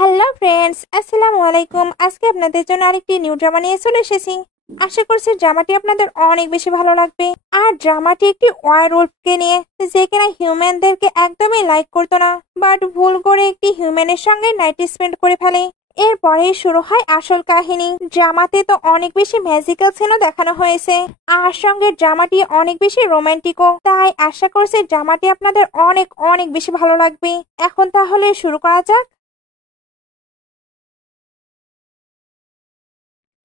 Hello friends, আসসালামু আলাইকুম। আজকে আপনাদের জন্য আরেকটি নিউ ড্রামা নিয়ে চলে এসেছি। আশা করছি ড্রামাটি আপনাদের অনেক বেশি ভালো লাগবে। আর ড্রামাটি একটি ওয়ারউলফকে নিয়ে, যে কিনা হিউম্যানদেরকে একদমই লাইক করতো না, বাট ভুল করে একটি হিউম্যানের সঙ্গে নাইট স্পেন্ড করে ফেলে। এরপরেই শুরু হয় আসল কাহিনী। ড্রামাতে তো অনেক বেশি ম্যাজিক্যাল সিনও দেখানো হয়েছে, আর সঙ্গে ড্রামাটি অনেক বেশি রোমান্টিকও। তাই আশা করছি ড্রামাটি আপনাদের অনেক অনেক বেশি ভালো লাগবে। এখন তাহলে শুরু করা যাক।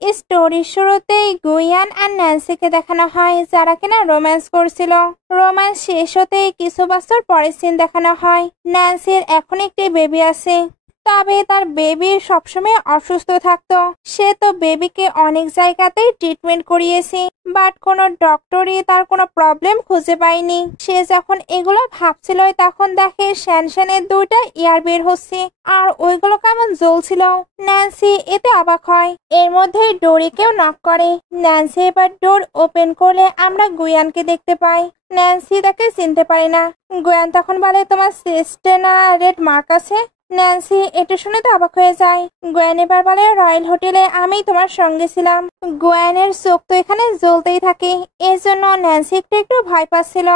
স্টোরির শুরুতেই গুয়ান আর ন্যান্সিকে দেখানো হয়, যারা কিনা রোম্যান্স করছিল। রোম্যান্স শেষ হতেই কিছু বছর পরের সিন দেখানো হয়। ন্যান্সির এখন একটি বেবি আছে, তবে তার বেবি সবসময় অসুস্থ থাকতো। সে তো বেবিকে অনেক জায়গাতেই ট্রিটমেন্ট করিয়েছে, বাট কোনো ডক্টরই তার কোনো প্রবলেম খুঁজে পায়নি। সে যখন এগুলো ভাবছিল, তখন দেখে শ্যানশ্যানের দুইটা ইয়ার বের হচ্ছে, আর ওইগুলো কেমন জ্বলছিল। ন্যান্সি এতে অবাক হয়। এর মধ্যেই ডোরিকেও নক করে। ন্যান্সি এবার ডোর ওপেন করলে আমরা গুয়ানকে দেখতে পাই। ন্যান্সি তাকে চিনতে পারে না। গুয়ান তখন বলে, তোমার চেস্টে না রেড মার্ক আছে? ন্যান্সি এটা শুনে তো অবাক হয়ে যায়। গুয়ান এবার বলে, রয়্যাল হোটেলে আমি তোমার সঙ্গে ছিলাম। গুয়ানের চোখ তো এখানে জ্বলতেই থাকে, এর জন্য ন্যান্সি একটু একটু ভয় পাচ্ছিল।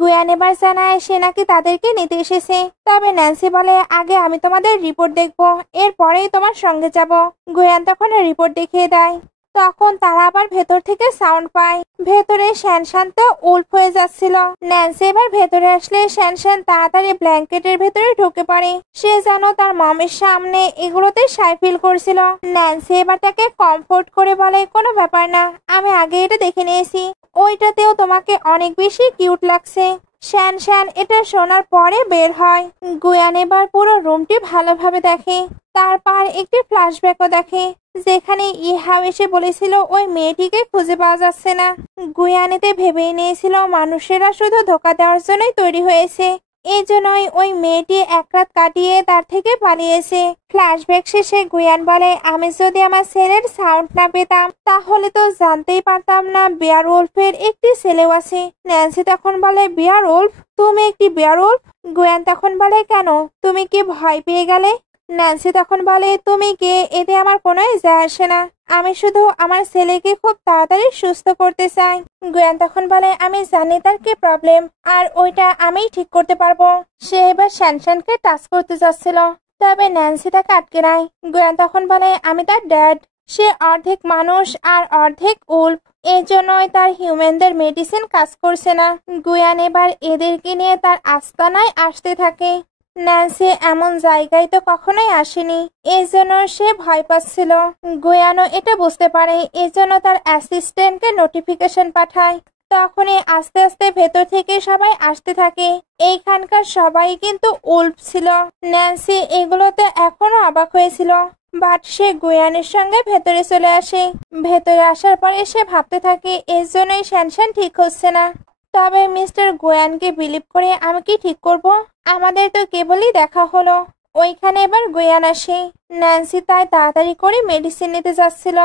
গুয়ান এবার জানায় সে নাকি তাদেরকে নিতে এসেছে, তবে ন্যান্সি বলে, আগে আমি তোমাদের রিপোর্ট দেখবো, এরপরেই তোমার সঙ্গে যাব। গুয়ান তখন রিপোর্ট দেখিয়ে দেয়। তখন তারা আবার ভেতর থেকে সাউন্ড পায়। ভেতরে শ্যানশ্যান তো উল্ফ হয়ে যাচ্ছিল। ন্যান্সি এবার ভেতরে আসলে শ্যানশ্যান তাড়াতাড়ি ব্ল্যাঙ্কেটের ভেতরে ঢুকে পড়ে। সে যেন তার মমের সামনে এগুলোতে সাই ফিল করছিল। ন্যান্সি এবার তাকে কমফোর্ট করে বলে, কোনো ব্যাপার না, আমি আগে এটা দেখে নিয়েছি, ওইটাতেও তোমাকে অনেক বেশি কিউট লাগছে। শ্যানশ্যান এটা শোনার পরে বের হয়। গুয়ান এবার পুরো রুমটি ভালোভাবে দেখে। তারপর একটি ফ্ল্যাশব্যাকও দেখে, যেখানে ইহাও এসে বলেছিল ওই মেয়েটিকে খুঁজে পাওয়া যাচ্ছে না। গুয়ান এতে ভেবেই নিয়েছিল মানুষেরা শুধু ধোকা দেওয়ার জন্যই তৈরি হয়েছে, এই জন্যই ওই মেয়েটি এক রাত কাটিয়ে তার থেকে পালিয়েছে। ফ্ল্যাশব্যাক শেষে গুয়ান বলে, আমি যদি আমার ছেলের সাউন্ড না পেতাম, তাহলে তো জানতেই পারতাম না বেয়ার উলফের একটি ছেলেও আছে। ন্যান্সি তখন বলে, বেয়ার উলফ? তুমি একটি বেয়ার উলফ? গুয়ান তখন বলে, কেন, তুমি কি ভয় পেয়ে গেলে? ন্যান্সি তখন বলে, তুমি কে এতে আমার কোনো যায় আসে না, আমি শুধু আমার ছেলেকে খুব তাড়াতাড়ি সুস্থ করতে চাই। গুয়ান তখন বলে, আমি জানি তার কি প্রবলেম, আর ওইটা আমিই ঠিক করতে পারবো। সে এবার শ্যানশ্যানকে টাচ করতে যাচ্ছিল, তবে ন্যান্সি তাকে আটকে নেয়। গুয়ান তখন বলে, আমি তার ড্যাড। সে অর্ধেক মানুষ আর অর্ধেক উল্ফ, এই জন্যই তার হিউম্যানদের মেডিসিন কাজ করছে না। গুয়ান এবার এদেরকে নিয়ে তার আস্তানায় আসতে থাকে। ন্যান্সি এমন জায়গায় তো কখনোই আসেনি, এই জন্য সে ভয় পাচ্ছিল। গুয়ানও এটা বুঝতে পারে, এই জন্য তার অ্যাসিস্ট্যান্টকে নোটিফিকেশন পাঠায়। তখনই আস্তে আস্তে ভেতর থেকে সবাই আসতে থাকে। এইখানকার সবাই কিন্তু উল্ফ ছিল। ন্যান্সি এগুলোতে এখনো অবাক হয়েছিল, বাট সে গুয়ানের সঙ্গে ভেতরে চলে আসে। ভেতরে আসার পরে সে ভাবতে থাকে, এর জন্যই শ্যানশ্যান ঠিক হচ্ছে না। তবে মিস্টার গুয়ানকে বিলিভ করে আমি কি ঠিক করব? আমাদের তো কেবলই দেখা হলো। ওইখানে এবার গুয়ান আসে। ন্যান্সি তাই তাড়াতাড়ি করে মেডিসিন নিতে যাচ্ছিল,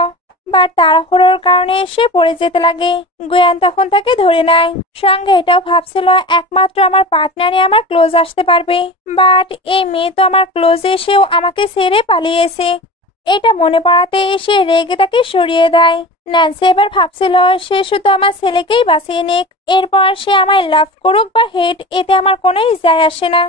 বাট তাড়াহুড়োর কারণে সে পড়ে যেতে লাগে। গুয়ান তখন তাকে ধরে নেয়। সঙ্গে এটাও ভাবছিল, একমাত্র আমার পার্টনারই আমার ক্লোজ আসতে পারবে, বাট এই মেয়ে তো আমার ক্লোজে এসেও আমাকে ছেড়ে পালিয়েছে। এটা মনে পড়াতে সে রেগে তাকে সরিয়ে দেয়। ন্যান্সি এবার ভাবছিল, সে শুধু আমার ছেলেকেই বাঁচিয়ে নিক, এরপর সে আমায় লাভ করুক বা হেট, এতে আমার কোনোই যায় আসে না।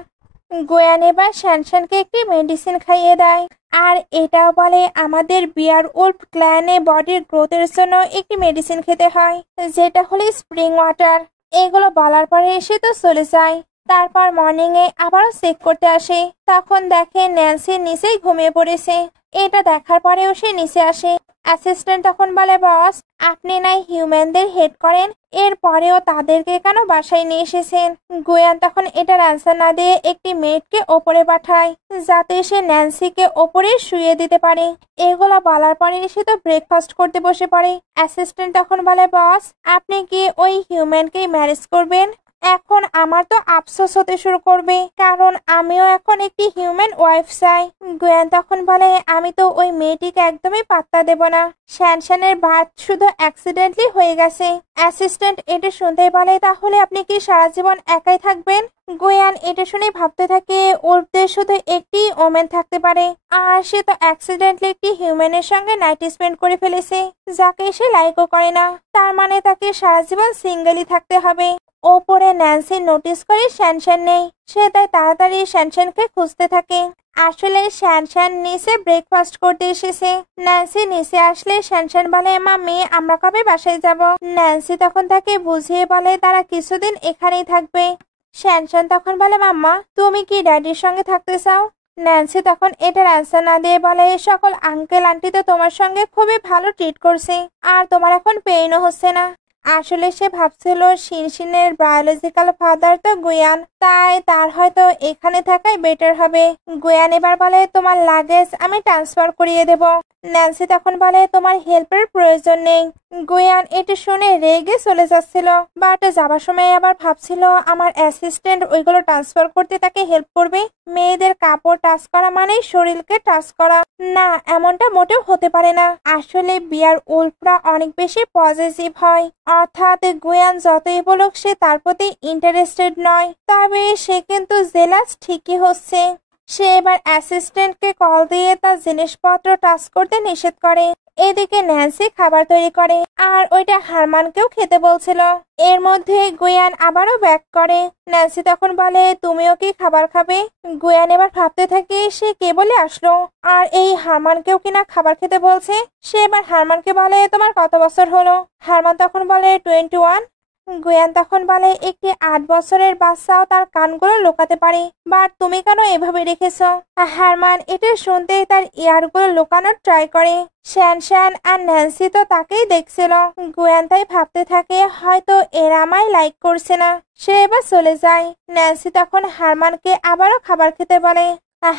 গুয়ান এবার শ্যানশ্যানকে একটি মেডিসিন খাইয়ে দেয়, আর এটাও বলে আমাদের বিয়ার উলফ ক্ল্যানে বডির গ্রোথের জন্য একটি মেডিসিন খেতে হয়, যেটা হলো স্প্রিং ওয়াটার। এগুলো বলার পরে সে তো চলে যায়। তারপর মর্নিং এ আবারও চেক করতে আসে, তখন দেখে ন্যান্সি নিচেই ঘুমিয়ে পড়েছে। এটা দেখার পরেও সে নিচে আসে। অ্যাসিস্ট্যান্ট তখন বলে, বস, আপনি নাই হিউম্যানদের হেড করেন, এরপরেও তাদেরকে কেন বাসায় নিয়ে এসেছেন? গুয়ান তখন এটার অ্যান্সার না দিয়ে একটি মেয়েটকে ওপরে পাঠায়, যাতে সে ন্যান্সিকে ওপরে শুয়ে দিতে পারে। এগুলো বলার পরে সে তো ব্রেকফাস্ট করতে বসে পড়ে। অ্যাসিস্ট্যান্ট তখন বলে, বস, আপনি কি ওই হিউম্যানকেই ম্যারেজ করবেন? এখন আমার তো আফসোস হতে শুরু করবে, কারণ আমিও এখন একটি হিউম্যান ওয়াইফ চাই। গুয়ান তখন বলে, আমি তো ওই মেয়েটিকে একদমই পাত্তা দেব না, শ্যানশ্যানের বার্থ শুধু অ্যাক্সিডেন্টলি হয়ে গেছে। অ্যাসিস্ট্যান্ট এটা শুনতেই বলে, তাহলে আপনি কি সারা জীবন একাই থাকবেন? গুয়ান এটা শুনে ভাবতে থাকে ওদের শুধু একটি ওমেন থাকতে পারে, আর সে তো অ্যাক্সিডেন্টলি একটি হিউম্যানের সঙ্গে নাইট স্পেন্ড করে ফেলেছে, যাকে সে লাইকও করে না। তার মানে তাকে সারা জীবন সিঙ্গেলই থাকতে হবে। ওপরে ন্যান্সি নোটিস করে শ্যানশ্যান নেই। সে তাই তাড়াতাড়ি শ্যানশ্যানকে খুঁজতে থাকে। আসলে শ্যানশ্যান নিচে ব্রেকফাস্ট করতে এসেছে। ন্যান্সি নিচে আসলে শ্যানশ্যান বলে, মাম্মি আমরা কবে বাসায় যাব? ন্যান্সি তখন তাকে বুঝিয়ে বলে তারা কিছুদিন এখানেই থাকবে। শ্যানশ্যান তখন বলে, মাম্মা তুমি কি ড্যাডির সঙ্গে থাকতে চাও? ন্যান্সি তখন এটার অ্যান্সার না দিয়ে বলে, সকল আঙ্কেল আন্টি তো তোমার সঙ্গে খুবই ভালো ট্রিট করছে, আর তোমার এখন পেইনও হচ্ছে না। আসলে সে ভাবছিল শিনশিনের বায়োলজিক্যাল ফাদার তো গুয়ান, তাই তার হয়তো এখানে থাকাই বেটার হবে। গুয়ান এবার বলে, তোমার লাগেজ আমি ট্রান্সফার করিয়ে দেব। ন্যান্সি তখন বলে, তোমার হেল্পের প্রয়োজন নেই। গুয়ান এটা শুনে রেগে চলে যাচ্ছিল, বাট যাবার সময় আবার ভাবছিল আমার অ্যাসিস্ট্যান্ট ওইগুলো ট্রান্সফার করতে তাকে হেল্প করবে। মেয়েদের কাপড় টাচ করা মানেই শরীরকে টাচ করা না, এমনটা মোটেও হতে পারে না। আসলে বিয়ার উল্ফরা অনেক বেশি পজিটিভ হয়, অর্থাৎ গুয়ান যতই বলুক সে তার প্রতি ইন্টারেস্টেড নয়, তবে সে কিন্তু জেলাস ঠিকই হচ্ছে। সে এবার অ্যাসিস্ট্যান্টকে কল দিয়ে তার জিনিসপত্র টাচ করতে নিষেধ করে। এদিকে ন্যান্সি খাবার তৈরি করে, আর ওইটা হারমানকেও খেতে বলছিল। এর মধ্যে গুয়ান আবারও ব্যাক করে। ন্যান্সি তখন বলে, তুমিও কি খাবার খাবে? গুয়ান এবার ভাবতে থাকে সে কে বলে আসলো, আর এই হারমানকেও কিনা খাবার খেতে বলছে। সে এবার হারমানকে বলে, তোমার কত বছর হলো? হারমান তখন বলে 21। গুয়ান তখন বলে, একটি 8 বছরের বাচ্চাও তার কানগুলো লুকাতে পারে, বাট তুমি কেন এভাবে রেখেছো? হারমান এটা শুনতেই তার ইয়ারগুলো লুকানোর ট্রাই করে। শ্যানশ্যান আর ন্যান্সি তো তাকেই দেখছিল। গুয়ান তাই ভাবতে থাকে হয়তো এরা আমায় লাইক করছে না। সে এবার চলে যায়। ন্যান্সি তখন হারমানকে আবারও খাবার খেতে বলে।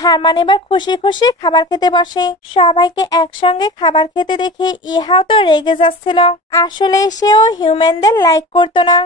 হারমান এবার খুশি খুশি খাবার খেতে বসে। সবাইকে একসঙ্গে খাবার খেতে দেখে ইহাও তো রেগে যাচ্ছিল। আসলে সেও হিউম্যানদের লাইক করতো না।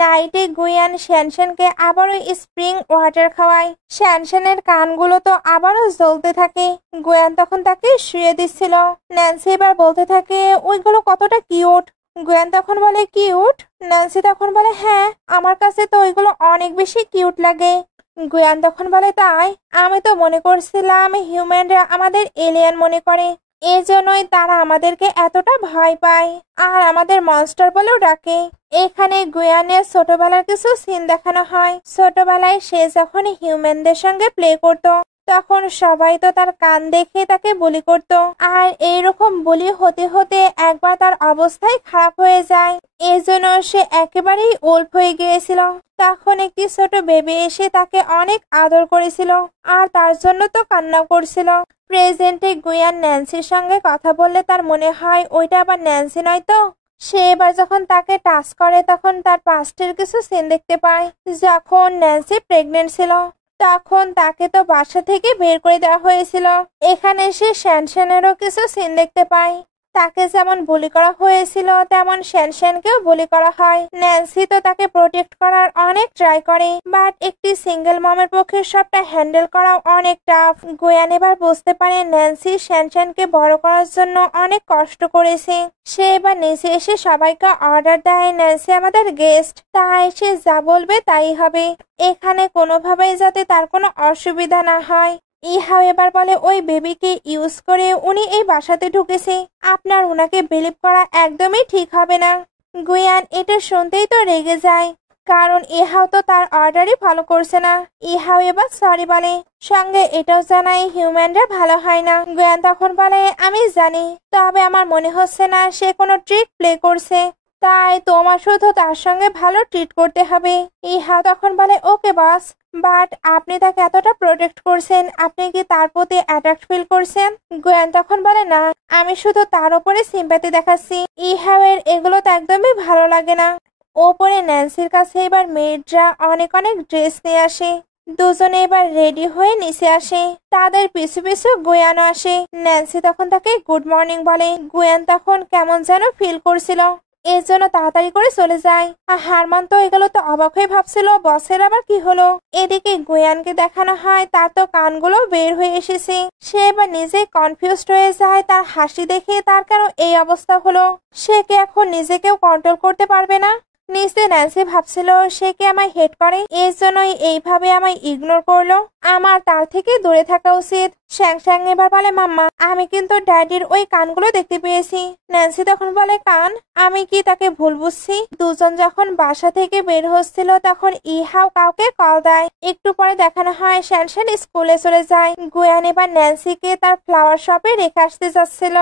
নাইটে গুয়ান শ্যানশ্যানকে আবারও স্প্রিং ওয়াটার খাওয়ায়। শ্যানশ্যানের কানগুলো তো আবারও জ্বলতে থাকে। গুয়ান তখন তাকে শুয়ে দিচ্ছিল। ন্যান্সি এবার বলতে থাকে, ওইগুলো কতটা কিউট। গুয়ান তখন বলে, কিউট? ন্যান্সি তখন বলে, হ্যাঁ আমার কাছে তো ওইগুলো অনেক বেশি কিউট লাগে। গুয়ান তখন বলে, তাই? আমি তো মনে করছিলাম হিউম্যানরা আমাদের এলিয়েন মনে করে, এজন্যই তারা আমাদেরকে এতটা ভয় পায় আর আমাদের মনস্টার বলেও ডাকে। এখানে গুয়ানের ছোটবেলার কিছু সিন দেখানো হয়। ছোটবেলায় সে যখন হিউম্যানদের সঙ্গে প্লে করত, তখন সবাই তো তার কান দেখে তাকে বুলি করত, আর এইরকম বুলি হতে হতে একবার তার অবস্থাই খারাপ হয়ে যায়। এজন্য সে একেবারেই ওল্ড হয়ে গিয়েছিল। তখন একটি ছোট বেবি এসে তাকে অনেক আদর করেছিল, আর তার জন্য তো কান্না করছিল। প্রেজেন্টে গুয়ান ন্যান্সির সঙ্গে কথা বললে তার মনে হয় ওইটা আবার ন্যান্সি নয় তো। সে এবার যখন তাকে টাচ করে তখন তার পাস্টের কিছু সিন দেখতে পায়। যখন ন্যান্সি প্রেগনেন্ট ছিল তখন তাকে তো বাসা থেকে বের করে দেওয়া হয়েছিল। এখানে সে শ্যানশ্যানেরও কিছু সিন দেখতে পায়। তাকে যেমন বুলি করা হয়েছিল তেমন শ্যানশ্যানকেও বুলি করা হয়। ন্যান্সি তো তাকে প্রোটেক্ট করার অনেক ট্রাই করে, বাট একটি সিঙ্গেল মমের পক্ষে সবটা হ্যান্ডেল করাও অনেক টাফ। গুয়ান এবার বুঝতে পারে ন্যান্সি শ্যানশ্যানকে বড় করার জন্য অনেক কষ্ট করেছে। সে এবার নিচে এসে সবাইকে অর্ডার দেয়, ন্যান্সি আমাদের গেস্ট, তাই সে যা বলবে তাই হবে। এখানে কোনোভাবেই যাতে তার কোনো অসুবিধা না হয়। ইহাও এবার বলে, ওই বেবিকে ইউজ করে উনি এই বাসাতে ঢুকেছে, আপনার ওনাকে বিলিভ করা একদমই ঠিক হবে না। গুয়ান এটা শুনতেই তো রেগে যায়, কারণ ইহাও তো তার অর্ডারই ফলো করছে না। ইহাও এবার সরি বলে, সঙ্গে এটাও জানায় হিউম্যানরা ভালো হয় না। গুয়ান তখন বলে, আমি জানি, তবে আমার মনে হচ্ছে না সে কোনো ট্রিক প্লে করছে, তাই তোমার শুধু তার সঙ্গে ভালো ট্রিট করতে হবে। ইহা তখন বলে, ওকে বস, বাট আপনি তাকে এতটা প্রোটেক্ট করছেন, আপনি কি তার প্রতি অ্যাট্রাক্ট ফিল করছেন? গুয়ান তখন বলে, না, আমি শুধু তার উপরে সিম্প্যাথি দেখাচ্ছি। ইহাওয়ের এগুলো তো একদমই ভালো লাগে না। ওপরে ন্যান্সির কাছে এবার মেয়েরা অনেক অনেক ড্রেস নিয়ে আসে। দুজনে এবার রেডি হয়ে নিচে আসে। তাদের পিছু পিছু গুয়ানও আসে। ন্যান্সি তখন তাকে গুড মর্নিং বলে। গুয়ান তখন কেমন যেন ফিল করছিল, এর জন্য তাড়াতাড়ি করে চলে যায়। আর হারমান তো এগুলো তো অবাক হয়ে ভাবছিল বসের আবার কি হলো। এদিকে গুয়ানকে দেখানো হয় তার তো কানগুলো বের হয়ে এসেছে। সে এবার নিজে কনফিউজড হয়ে যায়, তার হাসি দেখে তার কেন এই অবস্থা হলো। সে কি এখন নিজেকেও কন্ট্রোল করতে পারবে না? নিচে ন্যান্সি ভাবছিল সে কি আমায় হেট করে, এর জন্যই এইভাবে আমায় ইগনোর করলো। আমার তার থেকে দূরে থাকা উচিত। শ্যাং শ্যাং এবার বলে, মাম্মা আমি কিন্তু ড্যাডির ওই কানগুলো দেখতে পেয়েছি। ন্যান্সি তখন বলে, কান? আমি কি তাকে ভুল বুঝছি? দুজন যখন বাসা থেকে বের হচ্ছিল তখন ইহাও কাউকে কল দেয়। একটু পরে দেখানো হয় শ্যানশ্যান স্কুলে চলে যায়। গুয়ান এবার ন্যান্সিকে তার ফ্লাওয়ার শপে রেখে আসতে যাচ্ছিল।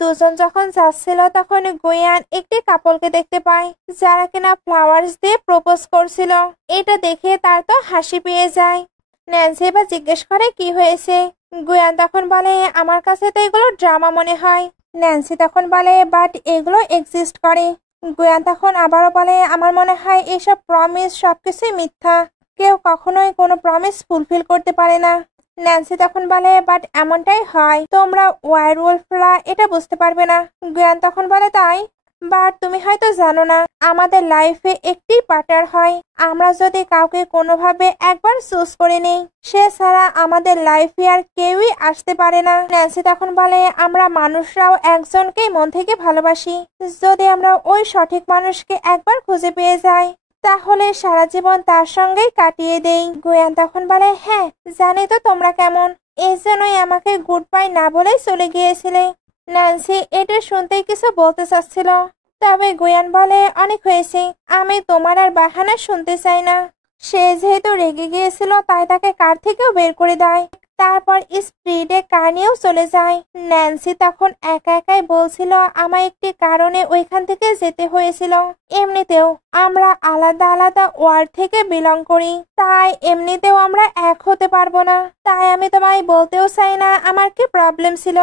দুজন যখন যাচ্ছিল তখন গুয়ান একটি কাপলকে দেখতে পায় যারা কিনা ফ্লাওয়ার্স দিয়ে প্রপোজ করছিল। এটা দেখে তার তো হাসি পেয়ে যায়। ন্যান্সি এবার জিজ্ঞেস করে কি হয়েছে। গুয়ান তখন বলে, আমার কাছে তো এগুলো ড্রামা মনে হয়। ন্যান্সি তখন বলে, বাট এগুলো এক্সিস্ট করে। গুয়ান তখন আবারও বলে, আমার মনে হয় এসব প্রমিস সবকিছুই মিথ্যা, কেউ কখনোই কোনো প্রমিস ফুলফিল করতে পারে না। ন্যান্সি তখন বলে, বাট এমনটাই হয়, তোমরা ওয়ারওয়ুলফরা এটা বুঝতে পারবে না। গুয়ান তখন বলে, তাই? বাট তুমি হয়তো জানো না, আমাদের লাইফে একটি পার্টনার হয়। আমরা যদি কাউকে কোনোভাবে একবার চুজ করে নেই, সে ছাড়া আমাদের লাইফে আর কেউই আসতে পারে না। ন্যান্সি তখন বলে, আমরা মানুষরাও একজনকেই মন থেকে ভালোবাসি। যদি আমরা ওই সঠিক মানুষকে একবার খুঁজে পেয়ে যাই তাহলে সারা জীবন তার সঙ্গেই কাটিয়ে দেই। গুয়ান তখন বলে, হ্যাঁ জানি তো তোমরা কেমন, এই জন্যই আমাকে গুড বাই না বলেই চলে গিয়েছিলে। ন্যান্সি এটা শুনতেই কিছু বলতে চাচ্ছিল, তবে গুয়ান বলে, অনেক হয়েছে, আমি তোমার আর বাহানা শুনতে চাই না। সে যেহেতু রেগে গিয়েছিল তাই তাকে কার থেকেও বের করে দেয়। তারপর স্পিডে কার নিয়েও চলে যায়। ন্যান্সি তখন একা একাই বলছিল, আমার একটি কারণে ওইখান থেকে যেতে হয়েছিল। এমনিতেও আমরা আলাদা আলাদা ওয়ার্ড থেকে বিলং করি, তাই এমনিতেও আমরা এক হতে পারবো না। তাই আমি তোমায় বলতেও চাই না আমার কি প্রবলেম ছিল।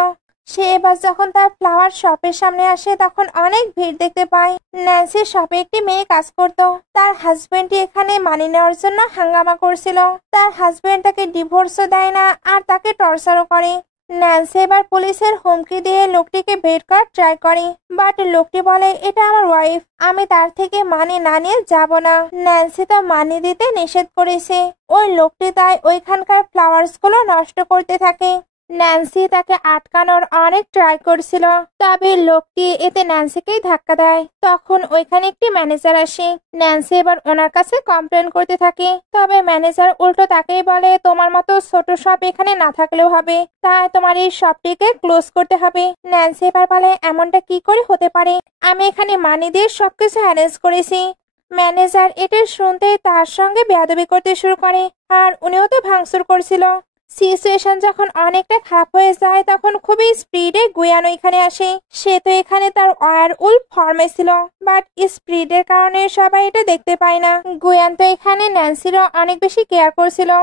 সে এবার যখন তার ফ্লাওয়ার শপের সামনে আসে তখন অনেক ভিড় দেখতে পায়। ন্যান্সির শপে একটি মেয়ে কাজ করত। তার হাজবেন্ডটি এখানে মানি নেওয়ার জন্য হাঙ্গামা করছিল। তার হাজবেন্ড তাকে ডিভোর্সও দেয় না আর তাকে টর্চারও করে। ন্যান্সি এবার পুলিশের হুমকি দিয়ে লোকটিকে বের করার ট্রাই করে, বাট লোকটি বলে, এটা আমার ওয়াইফ, আমি তার থেকে মানি না নিয়ে যাব না। ন্যান্সি তো মানি দিতে নিষেধ করেছে। ওই লোকটি তাই ওইখানকার ফ্লাওয়ার্স গুলো নষ্ট করতে থাকে। ন্যান্সি তাকে আটকানোর অনেক ট্রাই করছিল, তবে লোকটি এতে ন্যান্সিকেই ধাক্কা দেয়। তখন ওইখানে একটি ম্যানেজার আসে। ন্যান্সি এবার ওনার কাছে কমপ্লেন করতে থাকে, তবে ম্যানেজার উল্টো তাকেই বলে, তোমার মতো ছোট শপ এখানে না থাকলেও হবে, তাই তোমার এই শপটিকে ক্লোজ করতে হবে। ন্যান্সি এবার বলে, এমনটা কি করে হতে পারে, আমি এখানে মানি দিয়ে সবকিছু অ্যারেঞ্জ করেছি। ম্যানেজার এটা শুনতেই তার সঙ্গে বেয়াদবি করতে শুরু করে, আর উনিও তো ভাঙচুর করছিল। সিচুয়েশন যখন অনেকটা খারাপ হয়ে যায় তখন খুবই স্পিডে গুয়ান এখানে আসে। সে তো এখানে তার ওয়্যারউলফ ফর্মে ছিল, বাট স্পিডের কারণে সবাই এটা দেখতে পায় না। গুয়ান তো এখানে ন্যান্সিরও অনেক বেশি কেয়ার করছিল।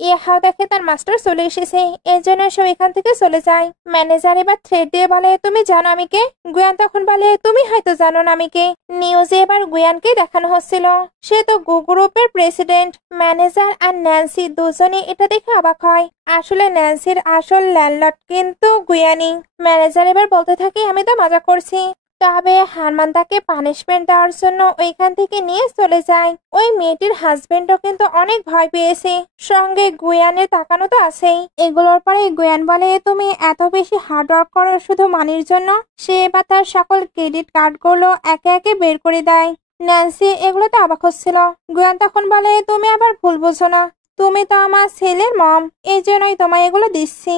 ইহাও দেখে তার মাস্টার চলে এসেছে, এর জন্য সব এখান থেকে চলে যায়। ম্যানেজার এবার থ্রেট দিয়ে বলে, তুমি জানো আমি কে? গুয়ান তখন বলে, তুমি হয়তো জানো না আমি কে। নিউজে এবার গুয়ানকে দেখানো হচ্ছিল, সে তো গো গ্রুপের প্রেসিডেন্ট। ম্যানেজার আর ন্যান্সি দুজনে এটা দেখে অবাক হয়। আসলে ন্যান্সির আসল ল্যান্ডলর্ড কিন্তু গুয়ানি। ম্যানেজার এবার বলতে থাকে, আমি তো মজা করছি, তবে হারমান তাকে পানিশমেন্ট দেওয়ার জন্য ওইখান থেকে নিয়ে চলে যায়। ওই মেয়েটির হাজবেন্ডও কিন্তু অনেক ভয় পেয়েছে, সঙ্গে গুয়ানের তাকানো তো আছেই। এগুলোর পরে গুয়ান বলে, তুমি এত বেশি হার্ডওয়ার্ক করো শুধু মানির জন্য। সে এবার তার সকল ক্রেডিট কার্ডগুলো একে একে বের করে দেয়। ন্যান্সি এগুলোতে অবাক হচ্ছিল। গুয়ান তখন বলে, তুমি আবার ভুল বুঝো না, তুমি তো আমার ছেলের মম, এই জন্যই তোমায় এগুলো দিচ্ছি।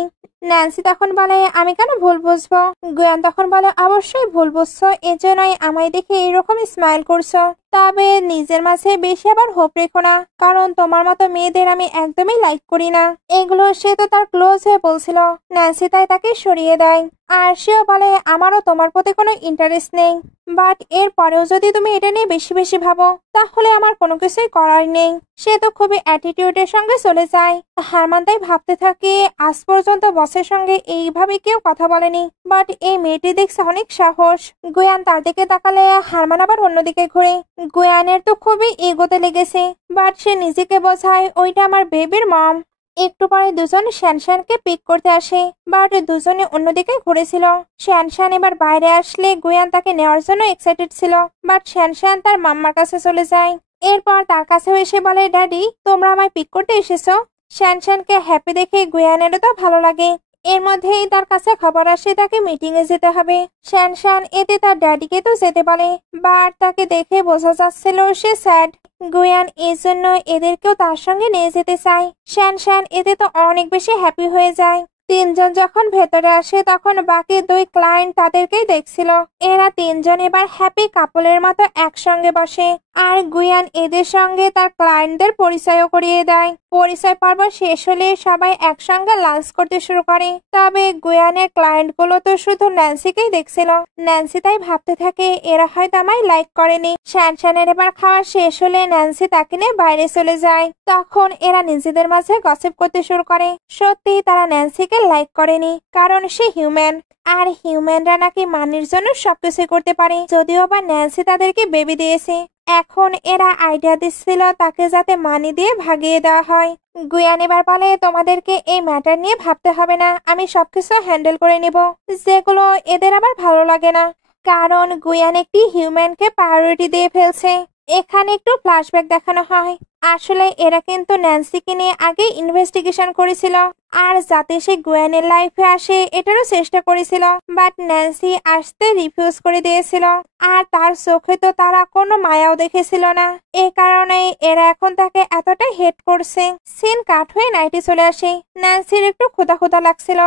ন্যান্সি তখন বলে, আমি কেন ভুল বুঝবো? গুয়ান তখন বলে, অবশ্যই ভুল বুঝছো, এজন্যই আমায় দেখে এরকম স্মাইল করছো। তবে নিজের মাঝে বেশি আবার হোপ রেখো না, কারণ তোমার মতো মেয়েদের আমি একদমই লাইক করি না। এগুলো সে তো তার ক্লোজ হয়ে বলছিল। ন্যান্সি তাই তাকে সরিয়ে দেয়, আর সেও বলে, আমারও তোমার প্রতি কোনো ইন্টারেস্ট নেই, বাট এর পরেও যদি তুমি এটা নিয়ে বেশি বেশি ভাবো তাহলে আমার কোনো কিছুই করার নেই। সে তো খুবই অ্যাটিটিউডের সঙ্গে চলে যায়। হারমান তাই ভাবতে থাকে, আজ পর্যন্ত বসের সঙ্গে এইভাবে কেউ কথা বলেনি, বাট এই মেয়েটি দেখছে অনেক সাহস। গুয়ান তার দিকে তাকালে হারমান আবার অন্যদিকে ঘুরে। গুয়ানের তো খুবই এগোতে লেগেছে, বাট সে নিজেকে বোঝায়, ওইটা আমার বেবির মম। একটু পরে দুজন শ্যানশ্যানকে পিক করতে আসে, বাট দুজনে অন্যদিকে ঘুরেছিল। শ্যানশ্যান এবার বাইরে আসলে গুয়ান তাকে নেওয়ার জন্য এক্সাইটেড ছিল, বাট শ্যানশ্যান তার মাম্মার কাছে চলে যায়। এরপর তার কাছেও এসে বলে, ড্যাডি তোমরা আমায় পিক করতে এসেছো। শ্যানশ্যানকে হ্যাপি দেখে গুয়ানেরও তো ভালো লাগে। এর মধ্যেই তার কাছে খবর আসে তাকে মিটিং এ যেতে হবে। শ্যানশ্যান এতে তার ড্যাডিকে তো যেতে বলে, বাট তাকে দেখে বোঝা যাচ্ছিল সে স্যাড। গুয়ান এই জন্য এদেরকেও তার সঙ্গে নিয়ে যেতে চায়। শ্যানশ্যান এতে তো অনেক বেশি হ্যাপি হয়ে যায়। তিনজন যখন ভেতরে আসে তখন বাকি দুই ক্লায়েন্ট তাদেরকেই দেখছিল। এরা তিনজন এবার হ্যাপি কাপলের মতো একসঙ্গে বসে, আর গুয়ান এদের সঙ্গে তার ক্লায়েন্টদের পরিচয়ও করিয়ে দেয়। পরিচয় পর্ব শেষ হলে সবাই একসঙ্গে লাঞ্চ করতে শুরু করে। তবে গুয়ানের ক্লায়েন্টগুলো তো শুধু ন্যান্সিকেই দেখছিল। ন্যান্সি তাই ভাবতে থাকে এরা হয়তো আমায় লাইক করেনি। শ্যানশ্যানের এবার খাওয়া শেষ হলে ন্যান্সি তাকে নিয়ে বাইরে চলে যায়। তখন এরা নিজেদের মাঝে গসিপ করতে শুরু করে। সত্যি তারা ন্যান্সিকে লাইক করেনি, কারণ সে হিউম্যান, আর হিউম্যানরা নাকি মানির জন্য সবকিছু করতে পারে। যদিও বা ন্যান্সি তাদেরকে বেবি দিয়েছে, এখন এরা আইডিয়া দিচ্ছিল তাকে যাতে মানি দিয়ে ভাগিয়ে দেওয়া হয়। গুয়ান এবার বলে তোমাদেরকে এই ম্যাটার নিয়ে ভাবতে হবে না, আমি সবকিছু হ্যান্ডেল করে নিব। যেগুলো এদের আবার ভালো লাগে না, কারণ গুয়ান একটি হিউম্যানকে প্রায়োরিটি দিয়ে ফেলছে। এখানে একটু ফ্ল্যাশব্যাক দেখানো হয়। আসলে এরা কিন্তু ন্যান্সিকে নিয়ে আগে ইনভেস্টিগেশন করেছিল, আর যাতে সে গুয়ানের লাইফে আসে এটারও চেষ্টা করেছিল, বাট ন্যান্সি আসতে রিফিউজ করে দিয়েছিল। আর তার চোখে তো তারা কোনো মায়াও দেখেছিল না। এই কারণেই এরা এখন তাকে এতটাই হেট করছে। সিন কাট হয়ে নাইটে চলে আসে। ন্যান্সির একটু ক্ষুধা ক্ষুধা লাগছিল,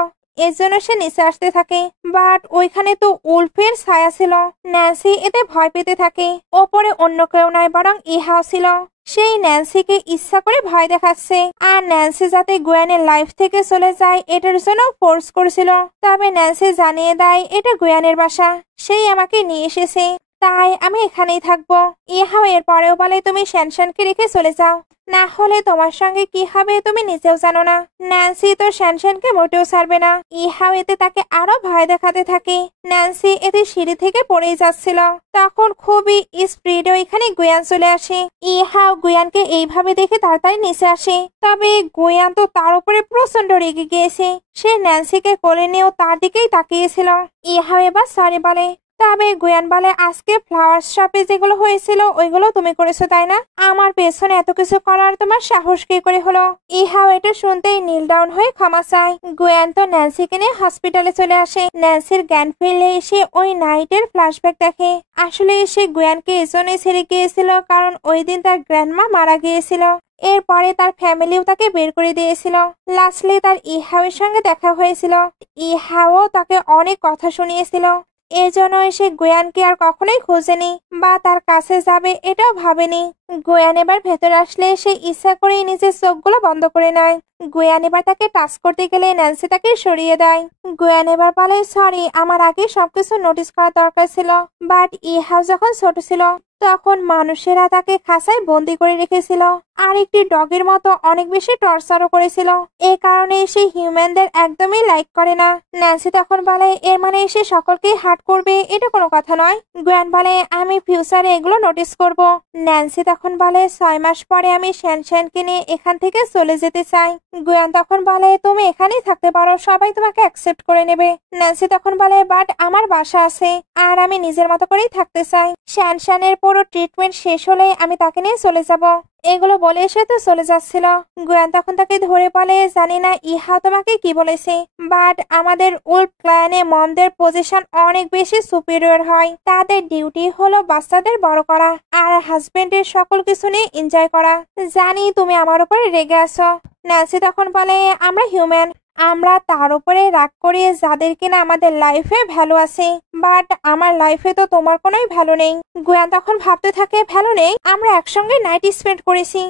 এর জন্য সে নিচে আসতে থাকে, বাট ওইখানে তো উলফের ছায়া ছিল। ন্যান্সি এতে ভয় পেতে থাকে। ওপরে অন্য কেউ নয় বরং ইহাও ছিল। সেই ন্যান্সিকে ইচ্ছা করে ভয় দেখাচ্ছে, আর ন্যান্সি যাতে গুয়ানের লাইফ থেকে চলে যায় এটার জন্য ফোর্স করছিল। তবে ন্যান্সি জানিয়ে দেয় এটা গুয়ানের বাসা, সেই আমাকে নিয়ে এসেছে, তাই আমি এখানেই থাকবো। ইহাও এর পরেও বলে তুমি শ্যানশ্যানকে রেখে চলে যাও, না হলে তোমার সঙ্গে কি হবে তুমি নিজেও জানো না। ন্যান্সি তো শ্যানশ্যানকে মোটেও ছাড়বে না। ইহাও এতে তাকে আরো ভয় দেখাতে থাকে। ন্যান্সি এতে সিঁড়ি থেকে পড়েই যাচ্ছিল। তখন খুবই স্পিডে এখানে গুয়ান চলে আসে। ইহাও গুয়ানকে এইভাবে দেখে তাড়াতাড়ি নিচে আসে। তবে গুয়ান তো তার উপরে প্রচন্ড রেগে গিয়েছে। সে ন্যান্সিকে কোলে নিয়েও তার দিকেই তাকিয়েছিল। ইহাও এবার সরি বলে। তবে গুয়ান বলে আজকে ফ্লাওয়ার শপে যেগুলো হয়েছিল ওইগুলো তুমি করেছো তাই না? আমার পেছনে এত কিছু করার তোমার সাহস কি করে হলো? ইহাও এটা শুনতেই নীল ডাউন হয়ে ক্ষমা চায়। গুয়ান তো ন্যান্সিকে নিয়ে হসপিটালে চলে আসে। ন্যান্সির জ্ঞান ফিরলে এসে ওই নাইটের ফ্ল্যাশব্যাক দেখে। আসলে সে গুয়ানকে এজন্যই ছেড়ে গিয়েছিল কারণ ওই দিন তার গ্র্যান্ডমা মারা গিয়েছিল। এরপরে তার ফ্যামিলিও তাকে বের করে দিয়েছিল। লাস্টলি তার ইহাওয়ের সঙ্গে দেখা হয়েছিল। ইহাও তাকে অনেক কথা শুনিয়েছিল। এজন্য সে গুয়ানকে আর কখনোই খোঁজেনি বা তার কাছে যাবে এটাও ভাবেনি। গুয়ান এবার ভেতরে আসলে সে ইচ্ছা করেই নিজের চোখগুলো বন্ধ করে নেয়। গুয়ান এবার তাকে টাচ করতে গেলে ন্যান্সি তাকে সরিয়ে দেয়। গুয়ান এবার বলে সরি, আমার আগে সবকিছু নোটিস করা দরকার ছিল, বাট ইহাও যখন ছোট ছিল তখন মানুষেরা তাকে খাঁচায় বন্দি করে রেখেছিল, আর একটি ডগের মতো অনেক বেশি টর্চারও করেছিল। এই কারণে সে হিউম্যানদের একদমই লাইক করে না। ন্যান্সি তখন বলে এর মানে সে সকলকেই হার্ট করবে, এটা কোনো কথা নয়। গুয়ান বলে আমি ফিউচারে এগুলো নোটিস করব। ন্যান্সি তখন বলে 6 মাস পরে আমি শ্যানশ্যানকে নিয়ে এখান থেকে চলে যেতে চাই। গুয়ান তখন বলে তুমি এখানেই থাকতে পারো, সবাই তোমাকে অ্যাকসেপ্ট করে নেবে। ন্যান্সি তখন বলে বাট আমার বাসা আছে, আর আমি নিজের মতো করেই থাকতে চাই। শ্যানশ্যানের পুরো ট্রিটমেন্ট শেষ হলে আমি তাকে নিয়ে চলে যাব। এগুলো বলে সে তো চলে যাচ্ছিল। গুয়ান তখন তাকে ধরে বলে জানি না ইহা তোমাকে কি বলেছে, বাট আমাদের উল্ফ ক্লানে মমদের পজিশন অনেক বেশি সুপিরিয়র হয়। তাদের ডিউটি হলো বাচ্চাদের বড় করা আর হাজবেন্ডের সকল কিছু নিয়ে এনজয় করা। জানি তুমি আমার উপরে রেগে আছো। ন্যান্সি তখন বলে আমরা হিউম্যান, আমরা তার উপরে রাগ করি যাদের কিনা আমাদের লাইফে ভ্যালু আছে, বাট আমার লাইফে তো তোমার কোনোই ভ্যালু নেই। গুয়ান তখন ভাবতে থাকে ভ্যালু নেই? আমরা একসঙ্গে নাইট স্পেন্ড করেছি,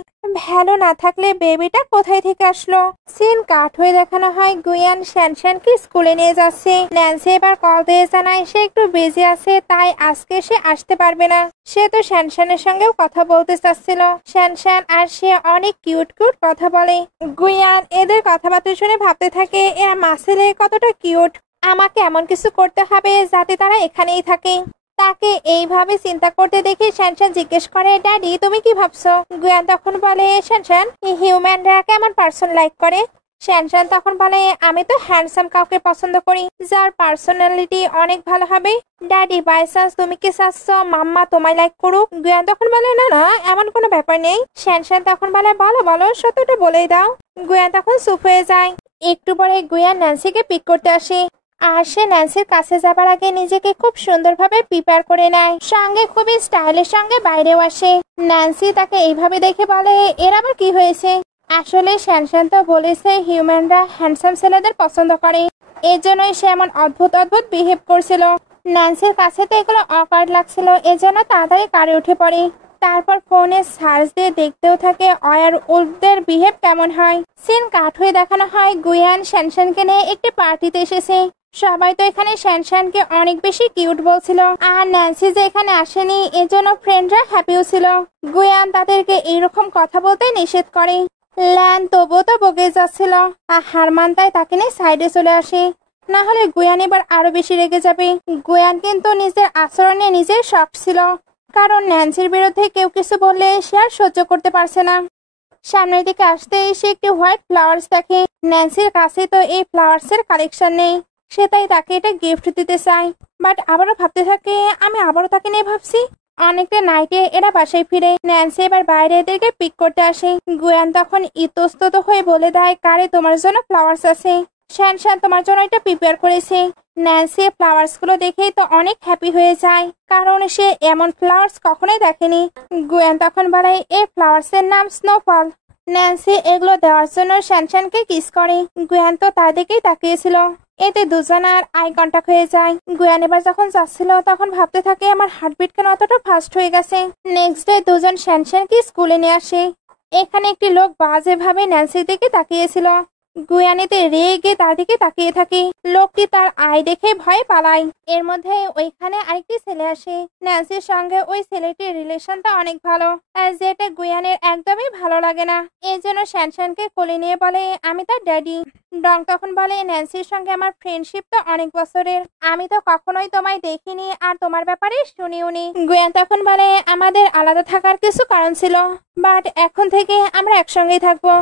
ভ্যালু না থাকলে বেবিটা কোথায় থেকে আসলো? সিন কাট হয়ে দেখানো হয় গুয়ান শ্যানশ্যানকে স্কুলে নিয়ে যাচ্ছে। ন্যান্সি এবার কল দিয়ে জানায় সে একটু বিজি আছে, তাই আজকে সে আসতে পারবে না। সে তো শ্যানশ্যানের সঙ্গেও কথা বলতে চাচ্ছিল। শ্যানশ্যান আর সে অনেক কিউট কিউট কথা বলে। গুয়ান এদের কথাবার্তা শুনে ভাবতে থাকে এরা মাসেলে কতটা কিউট, আমাকে এমন কিছু করতে হবে যাতে তারা এখানেই থাকে। তাকে এইভাবে চিন্তা করতে দেখে শ্যানশ্যান জিজ্ঞেস করে ড্যাডি তুমি কি ভাবছো? গুয়ান তখন বলে শ্যানশ্যান হিউম্যানরা কেমন পার্সন লাইক করে? শ্যানশ্যান তখন বলে আমি তো হ্যান্ডসাম কাউকে পছন্দ করি যার পার্সোনালিটি অনেক ভালো হবে। ড্যাডি বাই চান্স তুমি কি চাচ্ছ মাম্মা তোমায় লাইক করুক? গুয়ান তখন বলে না না এমন কোনো ব্যাপার নেই। শ্যানশ্যান তখন বলে বলো বলো সত্যটা বলেই দাও। গুয়ান তখন চুপ হয়ে যায়। একটু পরে গুয়ান ন্যান্সিকে পিক করতে আসে আর সে ন্যান্সির কাছে যাবার আগে নিজেকে খুব সুন্দরভাবে প্রিপেয়ার করে নেয়, সঙ্গে খুবই স্টাইলের সঙ্গে বাইরেও আসে। ন্যান্সি তাকে এইভাবে দেখে বলে, এর আবার কি হয়েছে? আসলে শ্যানশ্যান তো বলেছে হিউম্যানরা হ্যান্ডসাম ছেলেদের পছন্দ করে, এর জন্যই সে এমন অদ্ভুত অদ্ভুত বিহেভ করছিল। ন্যান্সির কাছে তো এগুলো অকার্ড লাগছিল, এজন্য তাড়াতাড়ি কারে উঠে পড়ে। তারপর ফোনে সার্চ দিয়ে দেখতেও থাকে অয়ার উল্ফদের বিহেভ কেমন হয়। সিন কাট হয়ে দেখানো হয় গুয়ান শ্যানশ্যানকে নিয়ে একটি পার্টিতে এসেছে। সবাই তো এখানে শ্যানশ্যানকে অনেক বেশি কিউট বলছিল, আর ন্যান্সি যে এখানে আসেনি এজন্য ফ্রেন্ডরা হ্যাপিও ছিল। গুয়ান তাদেরকে এইরকম কথা বলতে নিষেধ করে। ল্যান তবুও তো বকে যাচ্ছিল, আর হারমান তাই তাকে নিয়ে সাইডে চলে আসে, না হলে গুয়ান এবার আরো বেশি রেগে যাবে। গুয়ান কিন্তু নিজের আচরণে নিজের শখ ছিল, কারণ ন্যান্সির বিরুদ্ধে কেউ কিছু বললে সে আর সহ্য করতে পারছে না। সামনের দিকে আসতে সে একটি হোয়াইট ফ্লাওয়ার্স দেখে। ন্যান্সির কাছে তো এই ফ্লাওয়ার্সের কালেকশন নেই, সে তাই তাকে এটা গিফট দিতে চায়। বাট আবারও ভাবতে থাকে, আমি আবারও তাকে নিয়ে ভাবছি। অনেকটা নাইটে এরা বাসায় ফিরে। ন্যান্সি এবার বাইরে এদেরকে পিক করতে আসে। গুয়ান তখন ইতস্তত হয়ে বলে দেয়, কারে তোমার জন্য ফ্লাওয়ার্স আছে, শ্যানশ্যান তোমার জন্য এটা প্রিপেয়ার করেছে। ন্যান্সি ফ্লাওয়ার্স গুলো দেখেই তো অনেক হ্যাপি হয়ে যায়, কারণ সে এমন ফ্লাওয়ার্স কখনোই দেখেনি। গুয়ান তখন বলে, এই ফ্লাওয়ার্স এর নাম স্নোফল। ন্যান্সি এগুলো দেওয়ার জন্য শ্যানশ্যানকে কিস করে। গুয়ান তো তার দিকেই তাকিয়েছিল, এতে দুজনের আই কন্টাক্ট হয়ে যায়। গুয়ান এবার যখন যাচ্ছিল তখন ভাবতে থাকে, আমার হার্টবিট কেন অতটা ফাস্ট হয়ে গেছে। নেক্সট ডে দুজন শ্যানশ্যানকে স্কুলে নিয়ে আসে। এখানে একটি লোক বাজে ভাবে ন্যান্সির দিকে তাকিয়েছিল। গুয়ানিতে রেগে তার দিকে তাকিয়ে থাকে। লোকটি তার আয় দেখে ভয়ে পালায়। এর মধ্যে ওইখানে আরেকটি ছেলে আসে। ন্যান্সির সঙ্গে ওই ছেলেটির রিলেশনটা অনেক ভালো, যেটা গুয়ানের একদমই ভালো লাগে না। এই জন্য শ্যানশ্যানকে কোলে নিয়ে বলে, আমি তার ড্যাডি। ডং তখন বলে, ন্যান্সির সঙ্গে আমার ফ্রেন্ডশিপ তো অনেক বছরের, আমি তো কখনোই তোমায় দেখিনি আর তোমার ব্যাপারে শুনিওনি। গুয়ান তখন বলে, আমাদের আলাদা থাকার কিছু কারণ ছিল, বাট এখন থেকে আমরা একসঙ্গেই থাকবো।